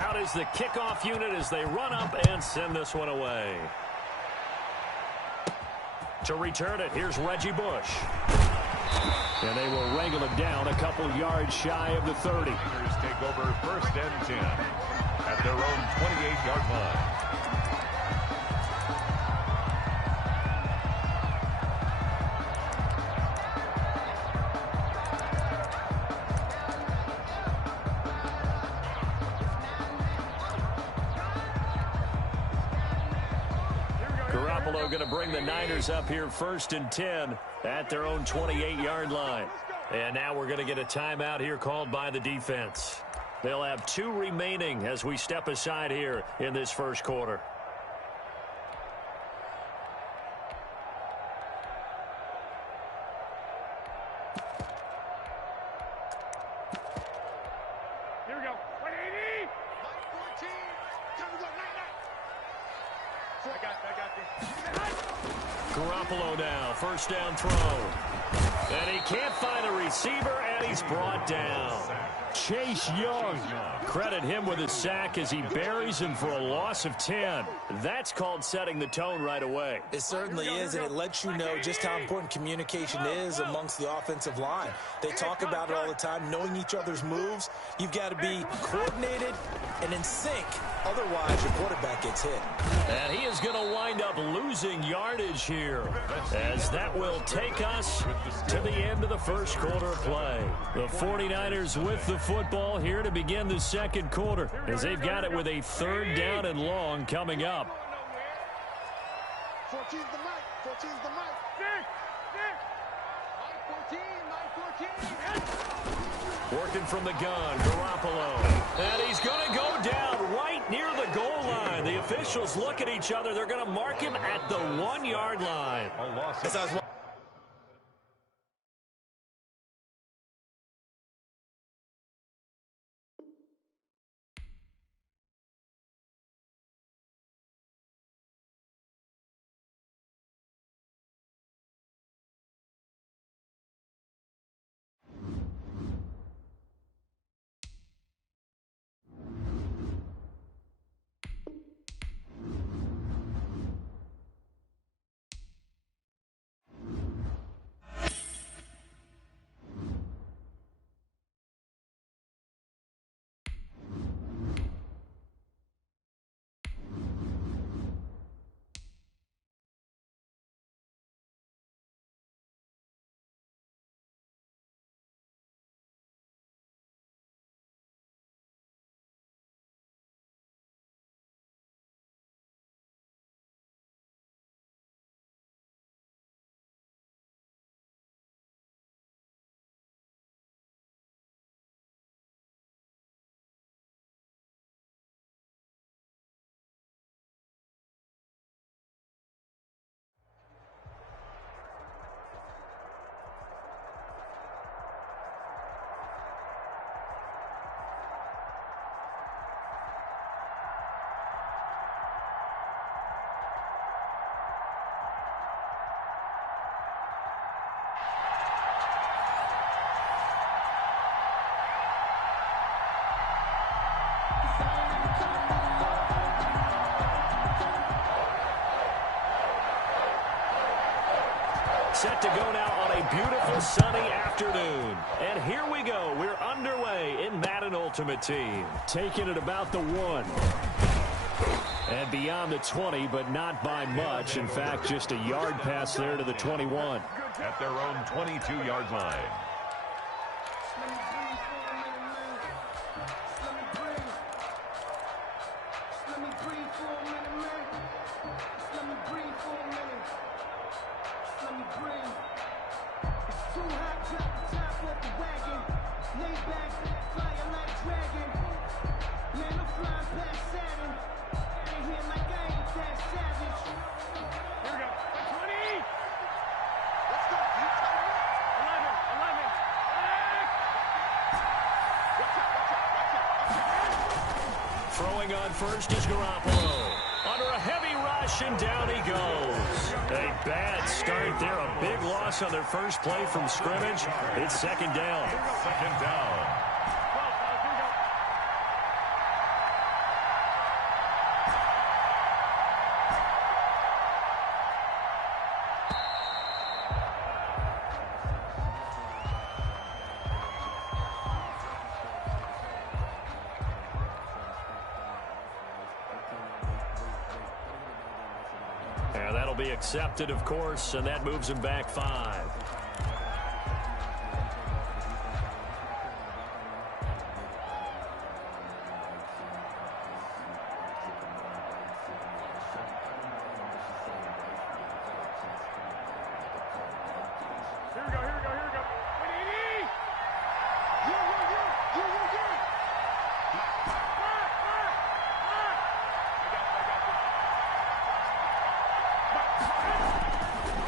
Out is the kickoff unit as they run up and send this one away. To return it, here's Reggie Bush. And they will wrangle it down a couple yards shy of the 30. Niners take over 1st and 10 at their own 28-yard line. Going to bring the Niners up here 1st and 10 at their own 28-yard line. And now we're going to get a timeout here called by the defense. They'll have 2 remaining as we step aside here in this first quarter. Here we go. 180. 14. Time to go. 9-9. I got this. Garoppolo now, 1st down throw. And he can't find a receiver, and he's brought down. Chase Young. Credit him with a sack as he buries him for a loss of 10. That's called setting the tone right away. It certainly is, and it lets you know just how important communication is amongst the offensive line. They talk about it all the time, knowing each other's moves. You've got to be coordinated and in sync. Otherwise, your quarterback gets hit. And he is going to wind up losing yardage here, as that will take us to the end of the first quarter of play. The 49ers with the football here to begin the second quarter, as they've got it with a 3rd down and long coming up. 14's the mic. 14's the mic. Mike 14. Working from the gun, Garoppolo. And he's going to go down right near the goal line. The officials look at each other. They're going to mark him at the 1-yard line. Set to go now on a beautiful sunny afternoon. And here we go. We're underway in Madden Ultimate Team. Taking it about the 1. And beyond the 20, but not by much. In fact, just a yard pass there to the 21. At their own 22-yard line. Throwing on first is Garoppolo. Under a heavy rush, and down he goes. A bad start there. A big loss on their first play from scrimmage. It's second down. Second down. And that'll be accepted, of course, and that moves him back 5. Here we go. Wait,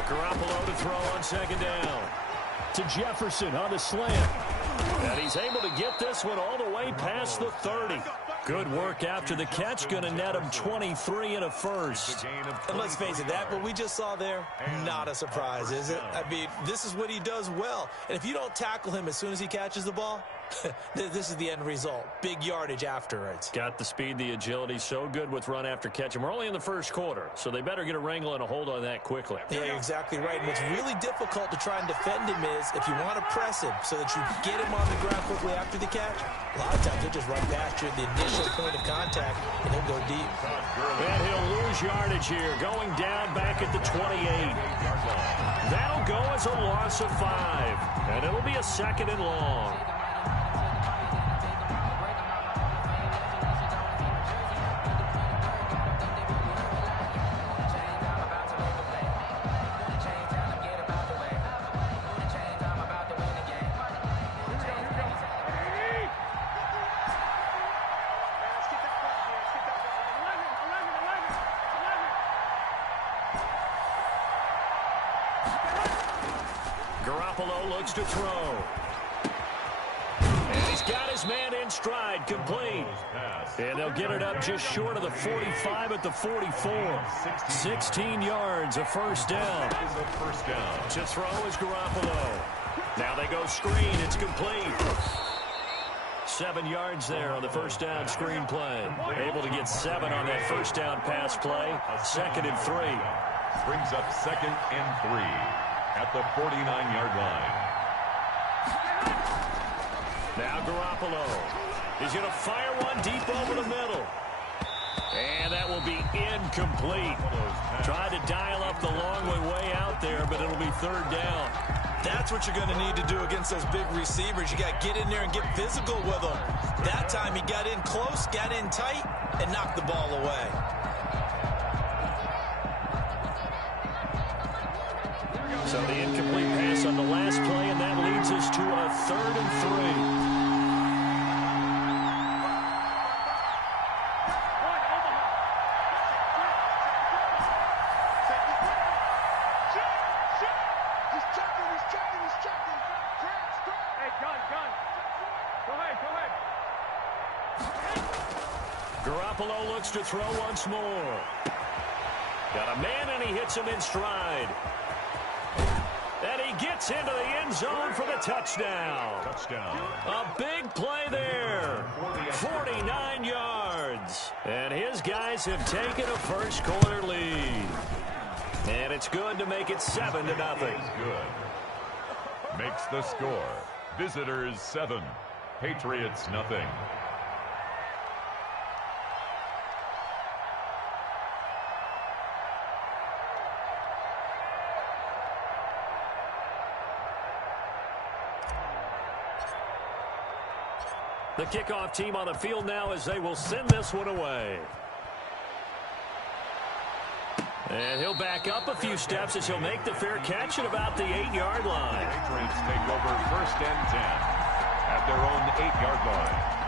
Garoppolo to throw on second down. To Jefferson on the slant. And he's able to get this one all the way past the 30. Good work after the catch. Going to net him 23 and a first. And let's face it, that what we just saw there, not a surprise, is it? I mean, this is what he does well. And if you don't tackle him as soon as he catches the ball, this is the end result. Big yardage afterwards. Got the speed, the agility, so good with run after catch. And we're only in the first quarter, so they better get a wrangle and a hold on that quickly. Yeah, you're exactly right. And what's really difficult to try and defend him is if you want to press him so that you get him on the ground quickly after the catch, a lot of times he'll just run past you at the initial point of contact, and he'll go deep. And he'll lose yardage here, going down back at the 28. That'll go as a loss of 5, and it'll be a second and long. Garoppolo looks to throw. And he's got his man in stride, complete. And they'll get it up just short of the 45 at the 44. 16 yards, a first down. To throw is Garoppolo. Now they go screen, it's complete. 7 yards there on the first down screen play. Able to get 7 on that first down pass play. Second and 3. Brings up second and 3 at the 49-yard line. Now Garoppolo. He's going to fire one deep over the middle. And that will be incomplete. Tried to dial up the long way out there, but it'll be third down. That's what you're going to need to do against those big receivers. You got to get in there and get physical with them. That time he got in close, got in tight, and knocked the ball away. So the incomplete pass on the last play, and that leads us to a 3rd and 3. Garoppolo looks to throw once more. Got a man, and he hits him in stride. And he gets into the end zone for the touchdown. A big play there. 49 yards. And his guys have taken a first quarter lead. And it's good to make it 7-0. Good. Makes the score. Visitors 7. Patriots nothing. The kickoff team on the field now as they will send this one away. And he'll back up a few steps as he'll make the fair catch at about the 8-yard line. Patriots take over 1st and 10 at their own 8-yard line.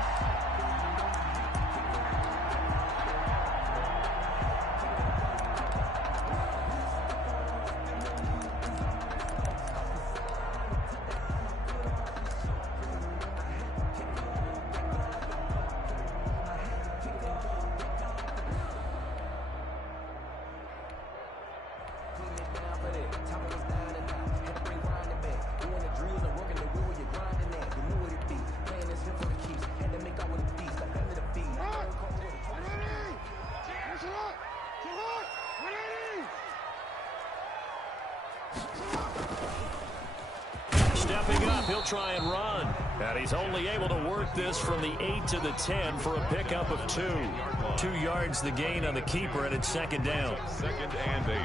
try and run. And he's only able to work this from the 8 to the 10 for a pickup of 2. 2 yards the gain on the keeper, and it's second down. Second and 8.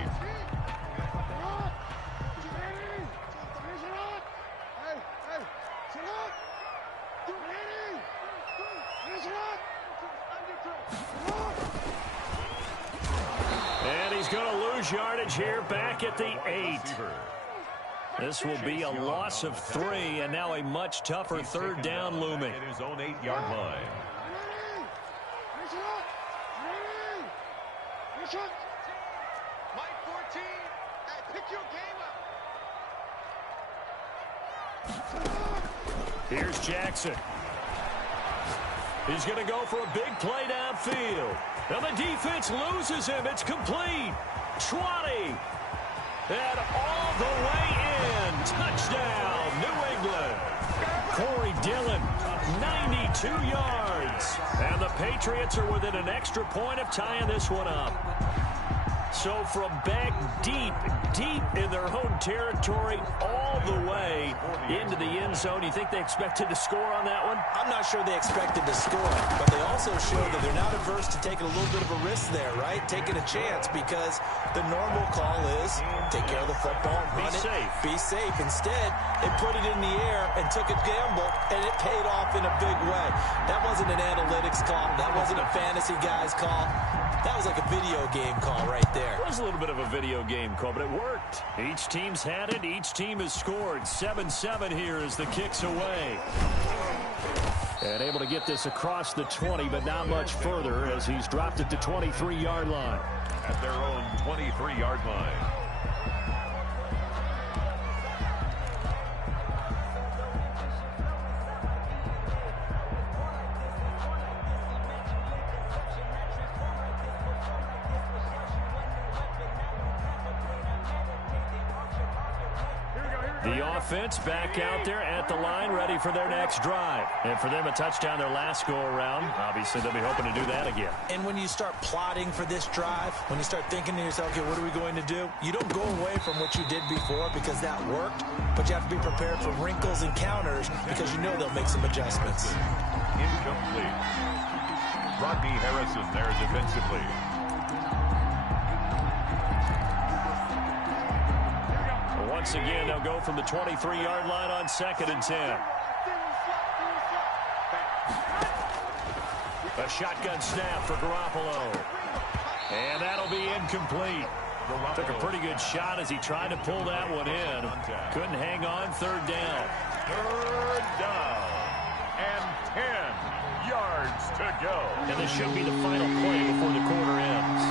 And he's going to lose yardage here back at the 8. This will be a loss of 3, and now a much tougher third down looming. At his own 8-yard line. Mike 14, hey, pick your game up. Here's Jackson. He's going to go for a big play downfield. And the defense loses him. It's complete. 20. And all the way in. Touchdown, New England. Corey Dillon, 92 yards. And the Patriots are within an extra point of tying this one up. So from back deep in their own territory, all the way into the end zone, you think they expected to score on that one? I'm not sure they expected to score, but they also show that they're not averse to taking a little bit of a risk there, right? Taking a chance, because the normal call is take care of the football, run it, be safe. Instead, they put it in the air and took a gamble, and it paid off in a big way. That wasn't an analytics call. That wasn't a fantasy guy's call. That was like a video game call right there. It was a little bit of a video game call, but it worked. Each team's had it. Each team has scored. 7-7 here as the kick's away. And able to get this across the 20, but not much further as he's dropped it to 23-yard line. At their own 23-yard line. The offense back out there at the line, ready for their next drive. And for them, a touchdown their last go-around. Obviously, they'll be hoping to do that again. And when you start plotting for this drive, when you start thinking to yourself, okay, what are we going to do? You don't go away from what you did before because that worked, but you have to be prepared for wrinkles and counters because you know they'll make some adjustments. Incomplete. Rodney Harrison there defensively. Once again, they'll go from the 23-yard line on 2nd and 10. A shotgun snap for Garoppolo. And that'll be incomplete. Took a pretty good shot as he tried to pull that one in. Couldn't hang on. 3rd down. 3rd down. And 10 yards to go. And this should be the final play before the quarter ends.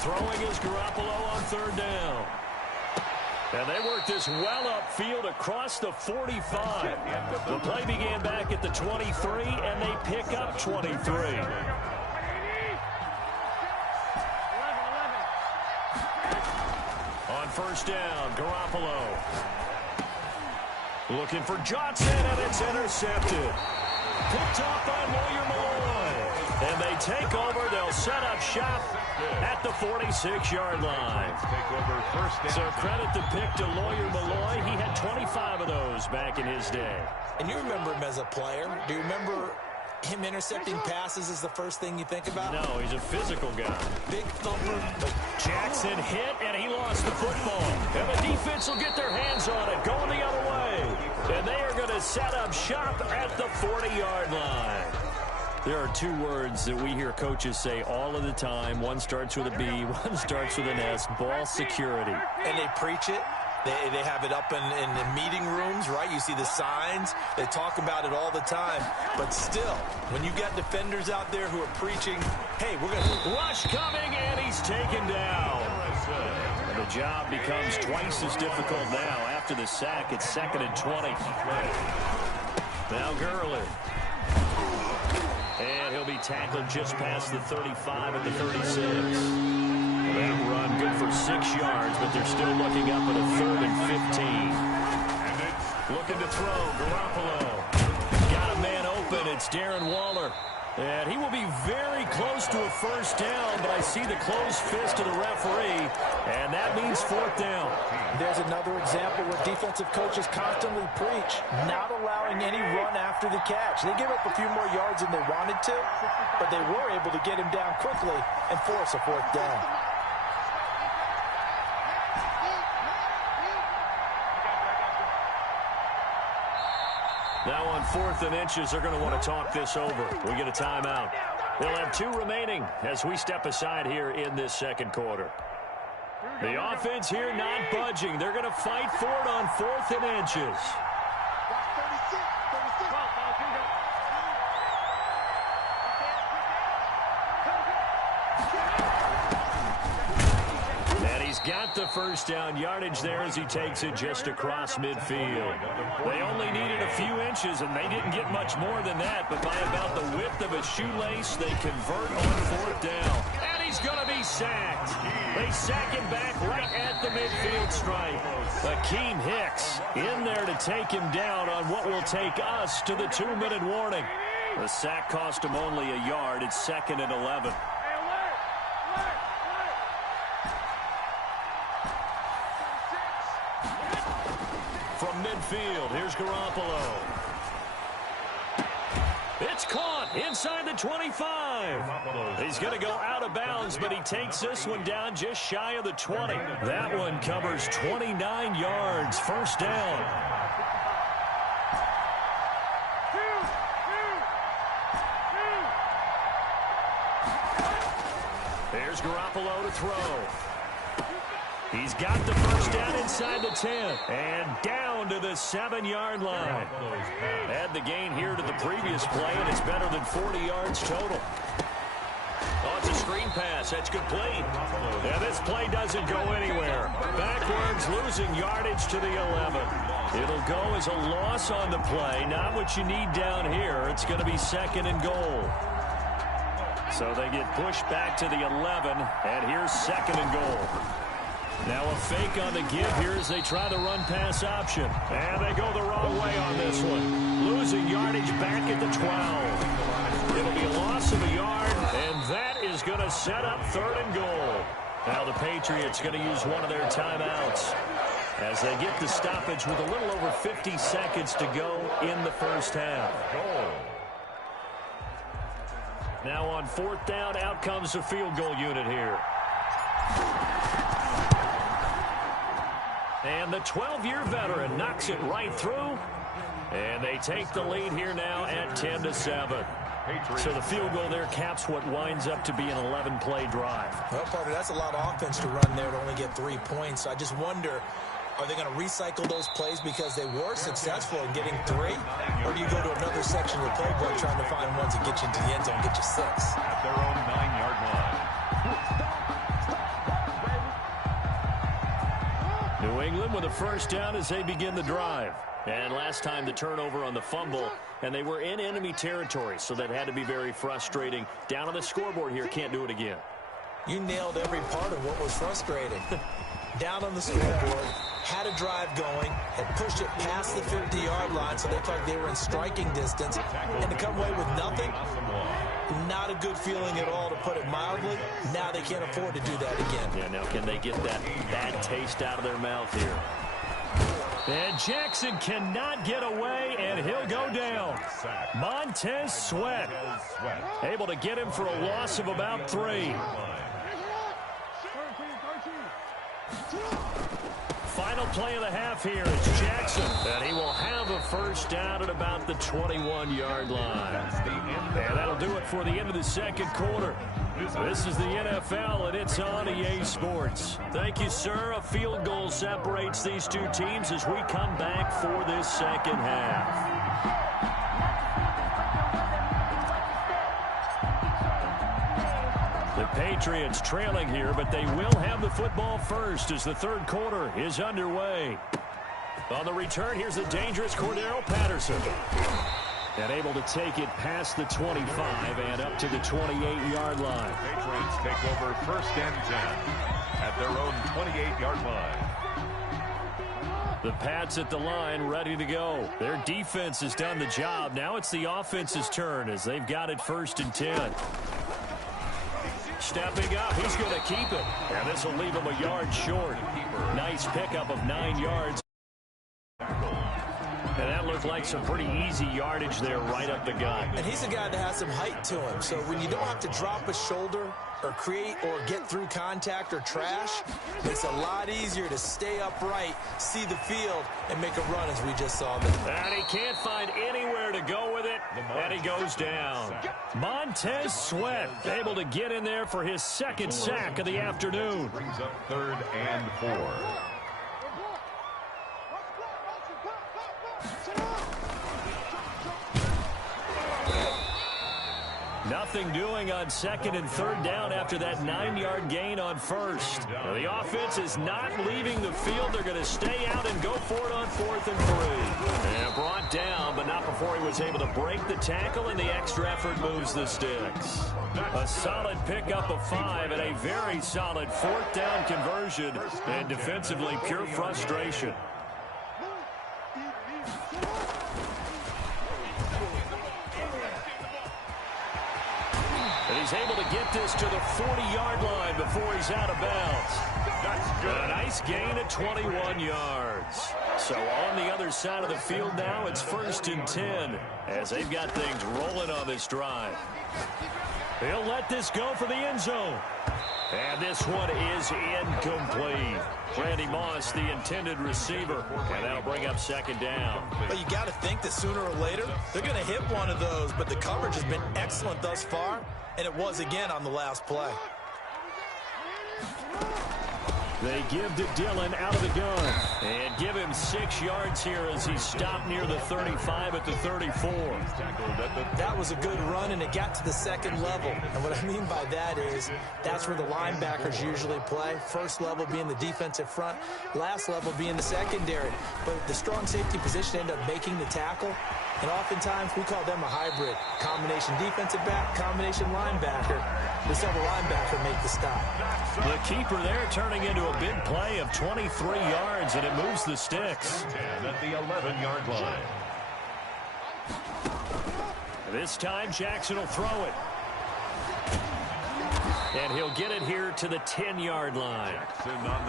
Throwing is Garoppolo on 3rd down. And they work this well upfield across the 45. The play began back at the 23, and they pick up 23. On 1st down, Garoppolo. Looking for Johnson, and it's intercepted. Picked off by Lawyer Malloy. And they take over. They'll set up shop at the 46-yard line. So credit the pick to Lawyer Malloy. He had 25 of those back in his day. And you remember him as a player. Do you remember him intercepting passes is the first thing you think about? No, he's a physical guy. Big thumper. Jackson hit, and he lost the football. And the defense will get their hands on it, going the other way. And they are going to set up shop at the 40-yard line. There are 2 words that we hear coaches say all of the time. One starts with a B, one starts with an S, ball security. And they preach it. They have it up in the meeting rooms, right? You see the signs. They talk about it all the time. But still, when you got defenders out there who are preaching, hey, we're going to... Rush coming, and he's taken down. And the job becomes twice as difficult now. After the sack, it's 2nd and 20. Now Gurley. And he'll be tackled just past the 35 at the 36. That run good for 6 yards, but they're still looking up at a 3rd and 15. Looking to throw, Garoppolo. Got a man open, it's Darren Waller. And he will be very close to a first down, but I see the closed fist of the referee, and that means fourth down. There's another example where defensive coaches constantly preach not allowing any run after the catch. They gave up a few more yards than they wanted to, but they were able to get him down quickly and force a fourth down. Now on 4th and inches, they're going to want to talk this over. We get a timeout. They'll have 2 remaining as we step aside here in this second quarter. The offense here not budging. They're going to fight for it on 4th and inches. He's got the first down yardage there as he takes it just across midfield. They only needed a few inches, and they didn't get much more than that, but by about the width of a shoelace, they convert on 4th down. And he's going to be sacked. They sack him back right at the midfield stripe. Akeem Hicks in there to take him down on what will take us to the 2-minute warning. The sack cost him only a yard. It's 2nd and 11. From midfield, here's Garoppolo. It's caught inside the 25. He's going to go out of bounds, but he takes this one down just shy of the 20. That one covers 29 yards. First down. Here's Garoppolo to throw. He's got the first down inside the 10 and down to the 7-yard line. Add the gain here to the previous play, and it's better than 40 yards total. Oh, it's a screen pass. That's complete. Yeah, this play doesn't go anywhere. Backwards, losing yardage to the 11. It'll go as a loss on the play. Not what you need down here. It's going to be 2nd and goal. So they get pushed back to the 11, and here's 2nd and goal. Now a fake on the give here as they try the run-pass option. And they go the wrong way on this one. Losing yardage back at the 12. It'll be a loss of a yard, and that is going to set up 3rd and goal. Now the Patriots going to use one of their timeouts as they get the stoppage with a little over 50 seconds to go in the first half. Now on 4th down, out comes the field goal unit here. And the 12-year veteran knocks it right through. And they take the lead here now at 10-7. So the field goal there caps what winds up to be an 11-play drive. Well, partner, that's a lot of offense to run there to only get 3 points. I just wonder, are they going to recycle those plays because they were successful in getting 3? Or do you go to another section of the playbook trying to find ones that get you into the end zone and get you 6? At their own 9-yard line. New England with a first down as they begin the drive. And last time the turnover on the fumble, and they were in enemy territory, so that had to be very frustrating. Down on the scoreboard here, can't do it again. You nailed every part of what was frustrating. Down on the scoreboard, had a drive going, had pushed it past the 50-yard line, so they thought they were in striking distance, and to come away with nothing, not a good feeling at all, to put it mildly. Now they can't afford to do that again. Yeah, now can they get that bad taste out of their mouth here? And Jackson cannot get away, and he'll go down. Montez Sweat able to get him for a loss of about 3. Final play of the half here is Jackson, and he will have a first down at about the 21-yard line. And that'll do it for the end of the second quarter. This is the NFL, and it's on EA Sports. Thank you, sir. A field goal separates these two teams as we come back for this second half. The Patriots trailing here, but they will have the football first as the third quarter is underway. On the return, here's the dangerous Cordero Patterson. And able to take it past the 25 and up to the 28-yard line. Patriots take over 1st and 10 at their own 28-yard line. The Pats at the line, ready to go. Their defense has done the job. Now it's the offense's turn as they've got it 1st and 10. Stepping up, he's going to keep it. And this will leave him a yard short. Nice pickup of 9 yards. And that looked like some pretty easy yardage there right up the gut. And he's a guy that has some height to him. So when you don't have to drop a shoulder or create or get through contact or trash, it's a lot easier to stay upright, see the field, and make a run as we just saw there. And he can't find anywhere to go with it, and he goes down. Montez Sweat able to get in there for his 2nd sack of the afternoon. Brings up 3rd and 4. Nothing doing on 2nd and 3rd down after that 9-yard gain on 1st. Now, the offense is not leaving the field. They're going to stay out and go for it on 4th and 3. And brought down, but not before he was able to break the tackle, and the extra effort moves the sticks. A solid pickup of 5 and a very solid 4th down conversion, and defensively pure frustration. And he's able to get this to the 40-yard line before he's out of bounds. That's good. A nice gain of 21 yards. So on the other side of the field now, it's 1st and 10 as they've got things rolling on this drive. He'll let this go for the end zone. And this one is incomplete. Randy Moss, the intended receiver, and that'll bring up 2nd down. But you got to think that sooner or later, they're going to hit one of those, but the coverage has been excellent thus far, and it was again on the last play. They give to Dillon out of the gun and give him 6 yards here as he stopped near the 35 at the 34. That was a good run, and it got to the 2nd level. And what I mean by that is that's where the linebackers usually play. First level being the defensive front, last level being the secondary. But the strong safety position ended up making the tackle. And oftentimes we call them a hybrid. Combination defensive back, combination linebacker. We saw the linebacker make the stop. The keeper there turning into a big play of 23 yards, and it moves the sticks. 10 at the 11-yard line. This time Jackson will throw it. And he'll get it here to the 10-yard line.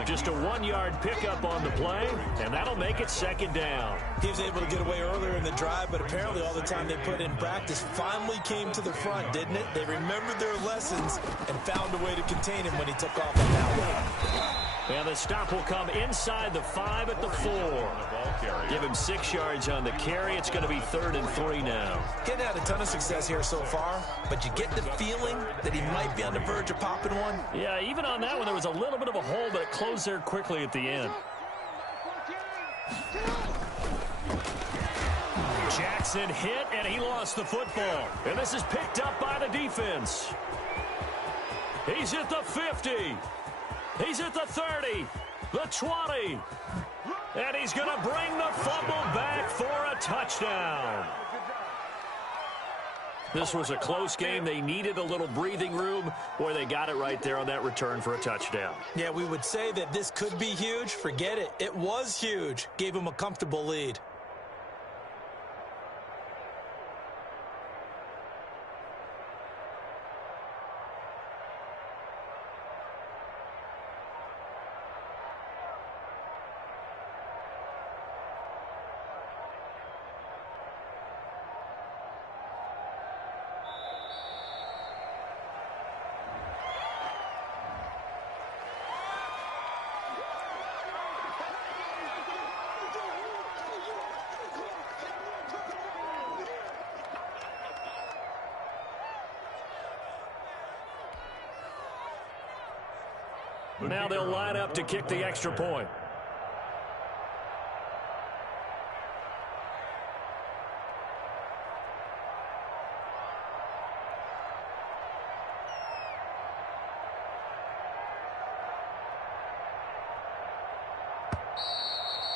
Just a 1-yard pickup on the play, and that'll make it 2nd down. He was able to get away earlier in the drive, but apparently all the time they put in practice finally came to the front, didn't it? They remembered their lessons and found a way to contain him when he took off on that one. And the stop will come inside the 5 at the 4. Give him 6 yards on the carry. It's going to be 3rd and 3 now. Getting had a ton of success here so far, but you get the feeling that he might be on the verge of popping one. Yeah, even on that one, there was a little bit of a hole, but it closed there quickly at the end. Jackson hit, and he lost the football. And this is picked up by the defense. He's at the 50. He's at the 30, the 20, and he's going to bring the fumble back for a touchdown. This was a close game. They needed a little breathing room. Boy, they got it right there on that return for a touchdown. Yeah, we would say that this could be huge. Forget it. It was huge. Gave him a comfortable lead. Now they'll line up to kick the extra point.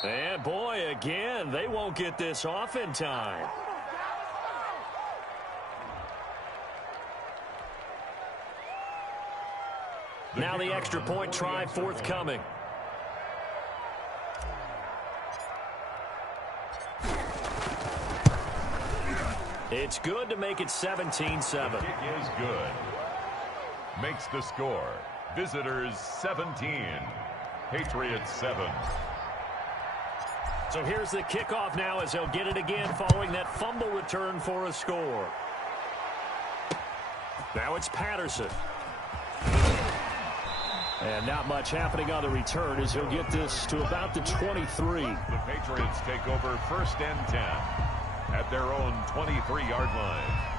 And boy, again, they won't get this off in time. Now the extra point try forthcoming. It's good to make it 17-7. Kick is good. Makes the score. Visitors 17. Patriots 7. So here's the kickoff now as they'll get it again following that fumble return for a score. Now it's Patterson. And not much happening on the return as he'll get this to about the 23. The Patriots take over 1st and 10 at their own 23-yard line.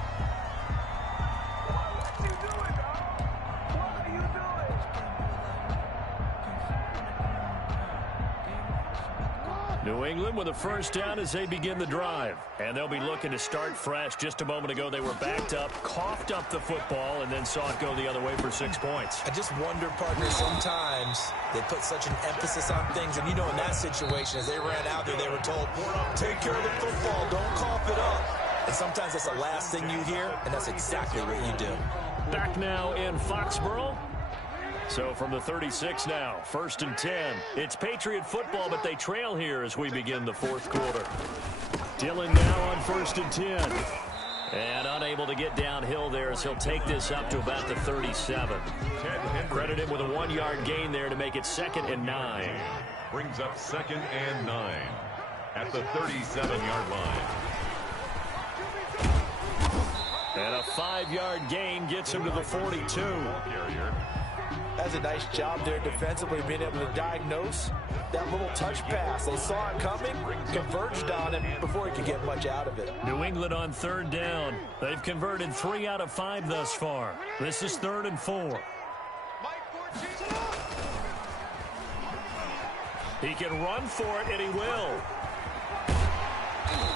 New England with a first down as they begin the drive. And they'll be looking to start fresh. Just a moment ago, they were backed up, coughed up the football, and then saw it go the other way for 6 points. I just wonder, partner, sometimes they put such an emphasis on things. And, you know, in that situation, as they ran out there, they were told, take care of the football, don't cough it up. And sometimes that's the last thing you hear, and that's exactly what you do. Back now in Foxborough. So from the 36 now, 1st and 10. It's Patriot football, but they trail here as we begin the 4th quarter. Dillon now on 1st and 10. And unable to get downhill there as he'll take this up to about the 37. Credit him with a 1-yard gain there to make it 2nd and 9. Brings up 2nd and 9 at the 37-yard line. And a 5-yard gain gets him to the 42. That's a nice job there defensively, being able to diagnose that little touch pass. They saw it coming, converged on it before he could get much out of it. New England on 3rd down. They've converted 3 out of 5 thus far. This is 3rd and 4. He can run for it, and he will.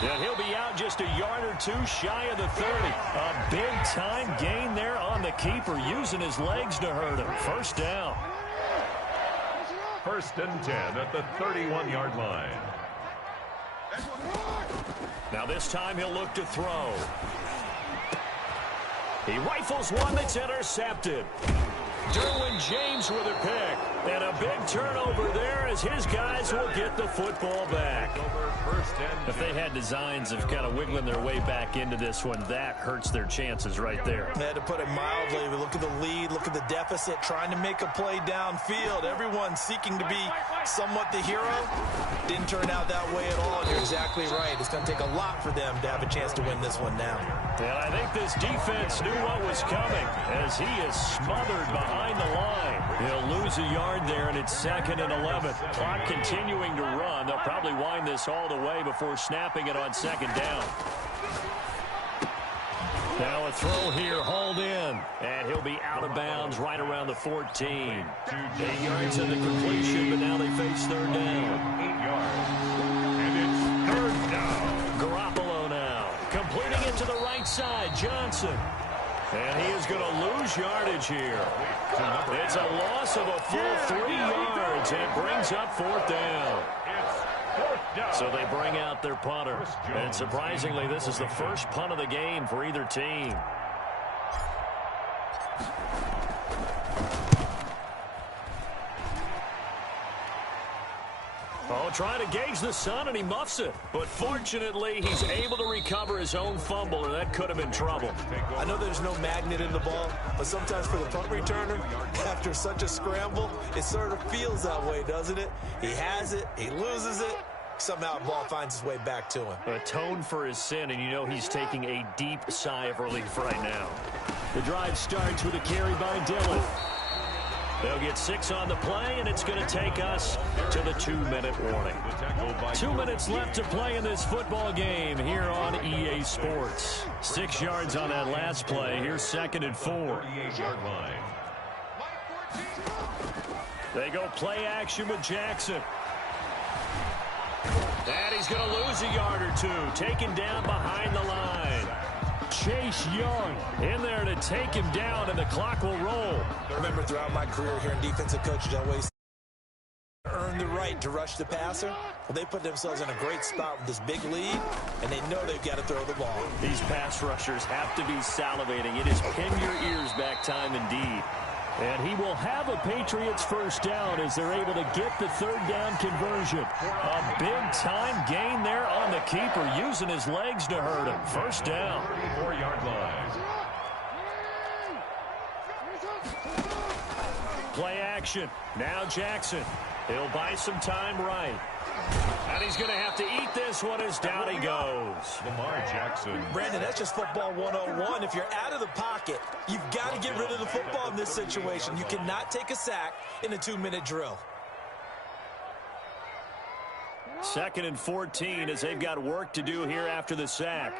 And he'll be out just a yard or two shy of the 30. A big-time gain there on the keeper, using his legs to hurt him. First down. 1st and 10 at the 31-yard line. Now this time he'll look to throw. He rifles one that's intercepted. Derwin James with a pick. And a big turnover there as his guys will get the football back. If they had designs of kind of wiggling their way back into this one, that hurts their chances right there. They had to put it mildly. We look at the lead, look at the deficit, trying to make a play downfield. Everyone seeking to be somewhat the hero. Didn't turn out that way at all, and you're exactly right. It's going to take a lot for them to have a chance to win this one now. And I think this defense knew what was coming as he is smothered behind the line. He'll lose a yard there, and it's 2nd and 11. Clock continuing to run. They'll probably wind this all the way before snapping it on 2nd down. Now a throw here, hauled in, and he'll be out of bounds right around the 14. 8 yards in the completion, but now they face 3rd down. 8 yards, and it's 3rd down. Garoppolo now, completing it to the right side, Johnson. And he is going to lose yardage here. It's a loss of a full 3 yards, and it brings up 4th down. So they bring out their punter. And surprisingly, this is the first punt of the game for either team. Oh, trying to gauge the sun, and he muffs it. But fortunately, he's able to recover his own fumble, or that could have been trouble. I know there's no magnet in the ball, but sometimes for the punt returner, after such a scramble, it sort of feels that way, doesn't it? He has it, he loses it, somehow the ball finds its way back to him. Atone for his sin, and you know he's taking a deep sigh of relief right now. The drive starts with a carry by Dillon. They'll get 6 on the play, and it's going to take us to the 2-minute warning. 2 minutes left to play in this football game here on EA Sports. 6 yards on that last play. Here's 2nd and 4. 48-yard line. They go play action with Jackson. And he's going to lose a yard or two, taken down behind the line. Chase Young in there to take him down, and the clock will roll. I remember throughout my career here in defensive coaches, I always earn the right to rush the passer. Well, they put themselves in a great spot with this big lead, and they know they've got to throw the ball. These pass rushers have to be salivating. It is pin your ears back time indeed. And he will have a Patriots first down as they're able to get the third down conversion. A big-time gain there on the keeper, using his legs to hurt him. First down. 34-yard line. Play action. Now Jackson. He'll buy some time right. And he's going to have to eat this one as down he goes. Lamar Jackson. Brandon, that's just football 101. If you're out of the pocket, you've got to get rid of the football in this situation. You cannot take a sack in a 2-minute drill. 2nd and 14 as they've got work to do here after the sack.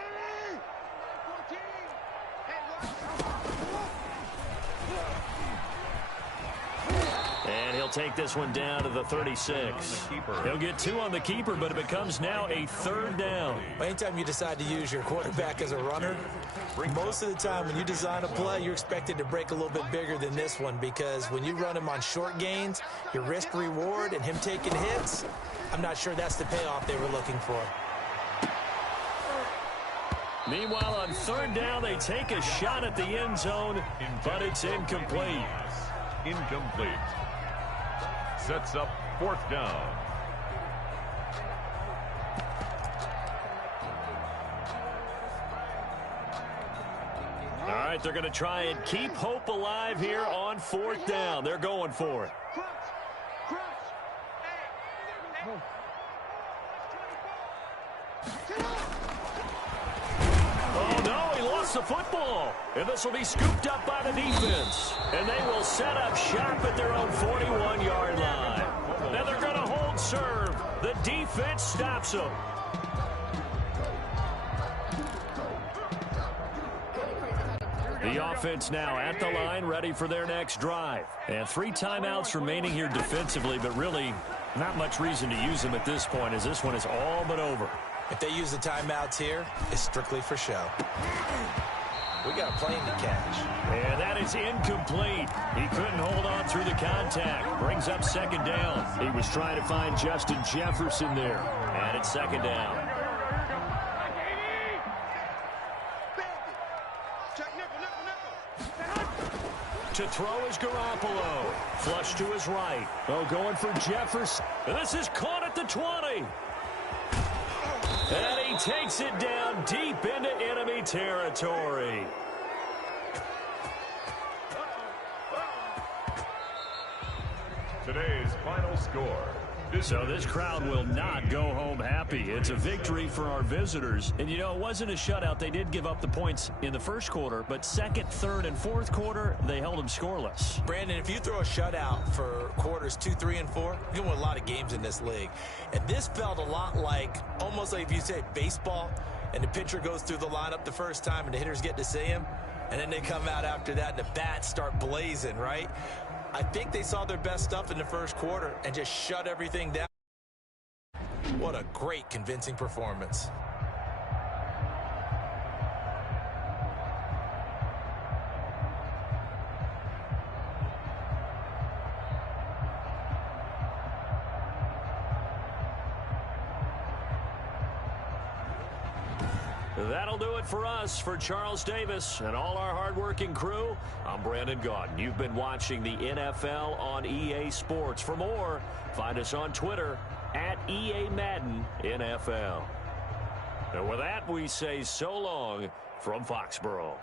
And he'll take this one down to the 36. He'll get 2 on the keeper, but it becomes now a third down. Anytime you decide to use your quarterback as a runner, most of the time when you design a play, you're expected to break a little bit bigger than this one, because when you run him on short gains, your risk reward and him taking hits, I'm not sure that's the payoff they were looking for. Meanwhile, on third down, they take a shot at the end zone, but it's incomplete. Incomplete. Sets up 4th down. All right, they're going to try and keep hope alive here on 4th down. They're going for it. Oh, no, he lost the football. And this will be scooped up by the defense. And they will set up shop at their own 41-yard line. Now they're going to hold serve. The defense stops them. The offense now at the line, ready for their next drive. And 3 timeouts remaining here defensively, but really not much reason to use them at this point, as this one is all but over. If they use the timeouts here, it's strictly for show. We got a plane to catch. And that is incomplete. He couldn't hold on through the contact. Brings up 2nd down. He was trying to find Justin Jefferson there. And it's 2nd down. To throw is Garoppolo. Flush to his right. Oh, going for Jefferson. And this is caught at the 20. And he takes it down deep into enemy territory. Today's final score. So this crowd will not go home happy. It's a victory for our visitors. And, you know, it wasn't a shutout. They did give up the points in the first quarter, but 2nd, 3rd, and 4th quarter, they held them scoreless. Brandon, if you throw a shutout for quarters 2, 3, and 4, you win a lot of games in this league. And this felt a lot like, almost like if you say baseball, and the pitcher goes through the lineup the first time and the hitters get to see him, and then they come out after that and the bats start blazing, right? I think they saw their best stuff in the first quarter and just shut everything down. What a great, convincing performance. That'll do it for us. For Charles Davis and all our hardworking crew, I'm Brandon Gaudin. You've been watching the NFL on EA Sports. For more, find us on Twitter at EA Madden NFL. And with that, we say so long from Foxborough.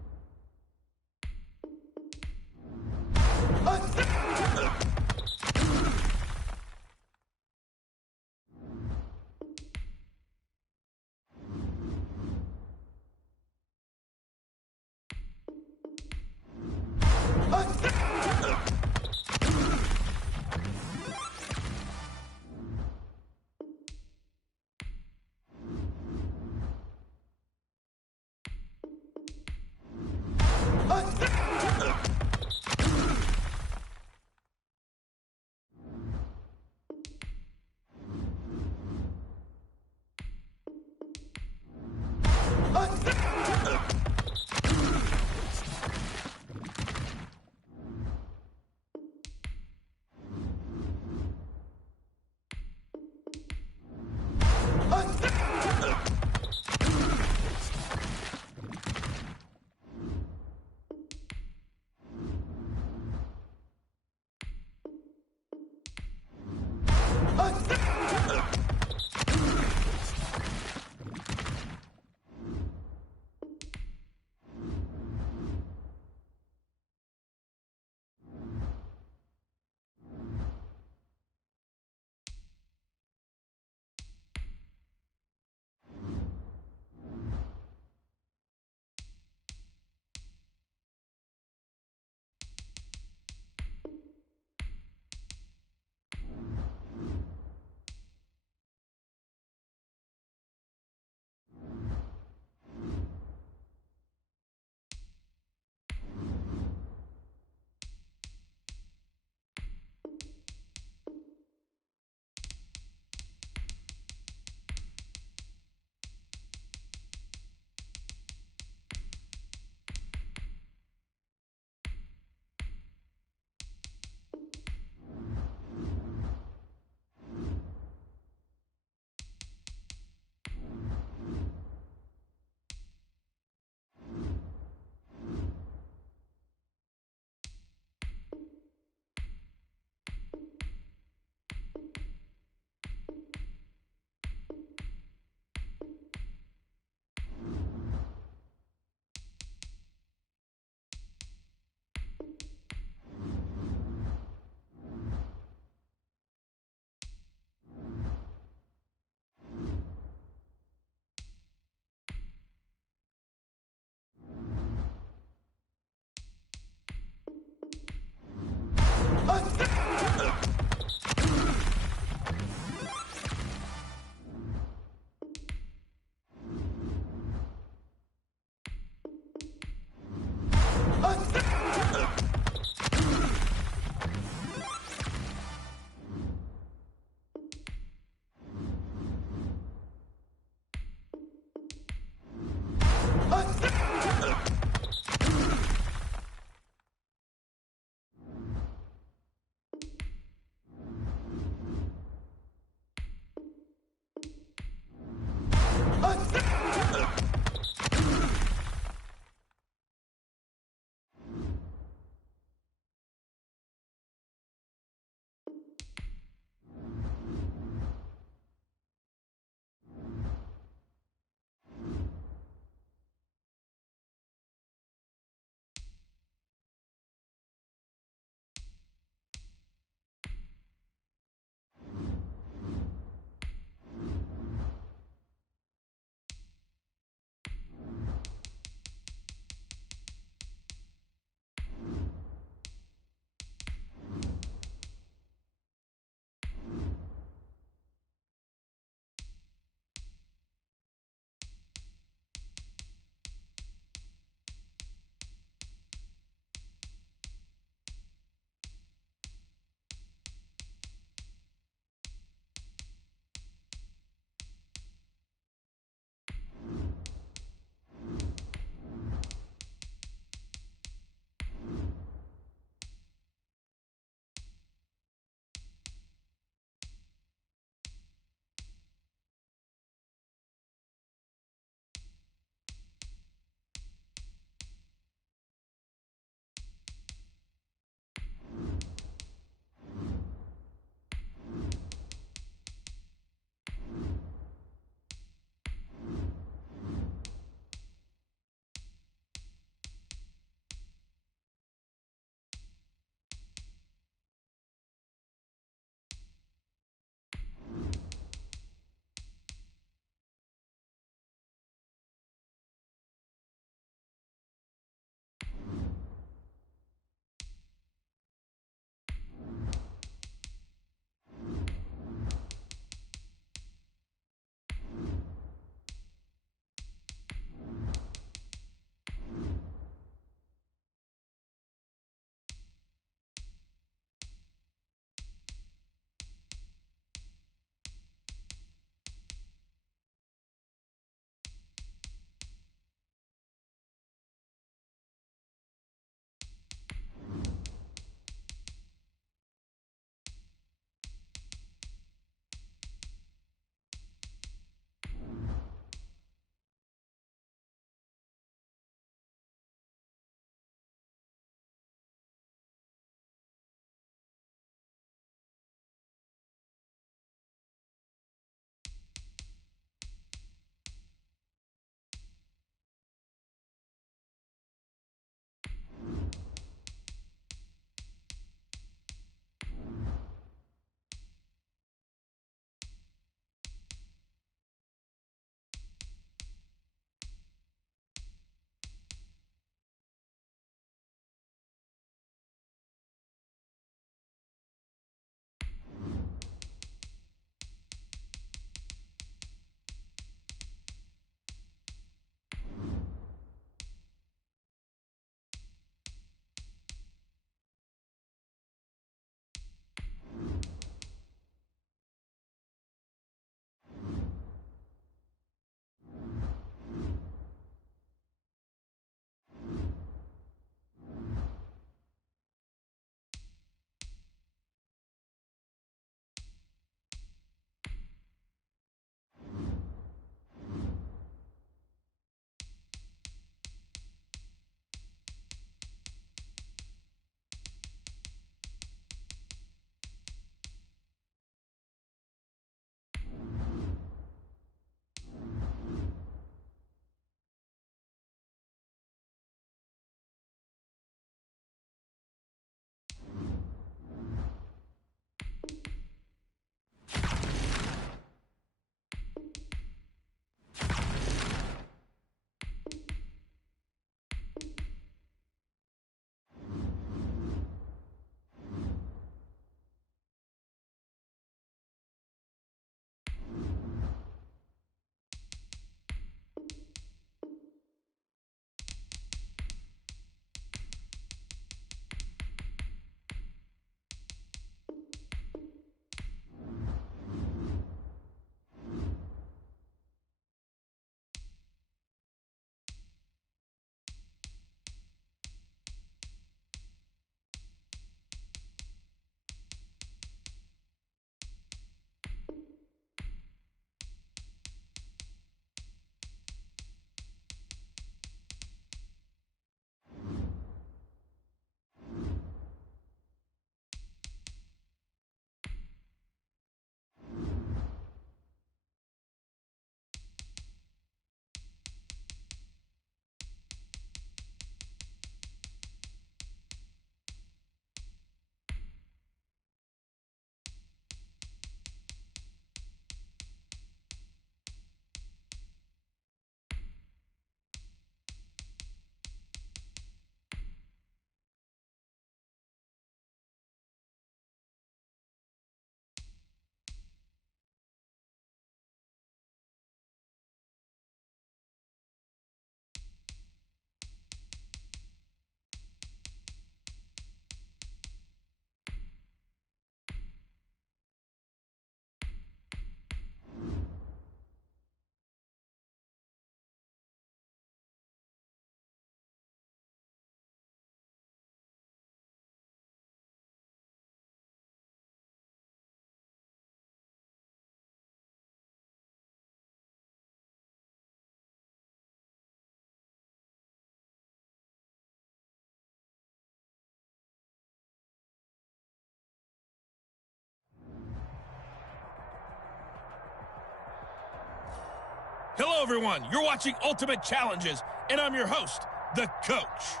everyone. You're watching Ultimate Challenges, and I'm your host, the Coach.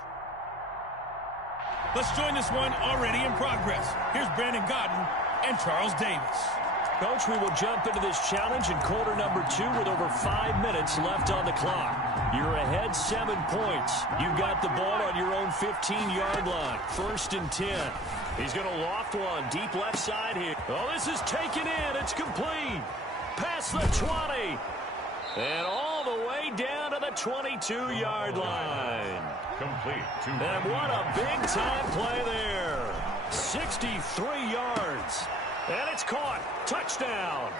Let's join this one already in progress. Here's Brandon Godden and Charles Davis. Coach, we will jump into this challenge in quarter number 2 with over 5 minutes left on the clock. You're ahead 7 points. You've got the ball on your own 15-yard line. 1st and 10. He's going to loft one deep left side here. Oh, this is taken in. It's complete. Past the 20. And all the way down to the 22-yard line. Complete. And what a big-time play there. 63 yards. And it's caught. Touchdown.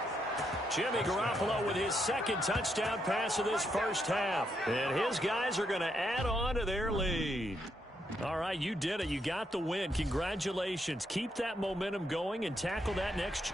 Jimmy Garoppolo with his 2nd touchdown pass of this first half. And his guys are going to add on to their lead. All right, you did it. You got the win. Congratulations. Keep that momentum going and tackle that next.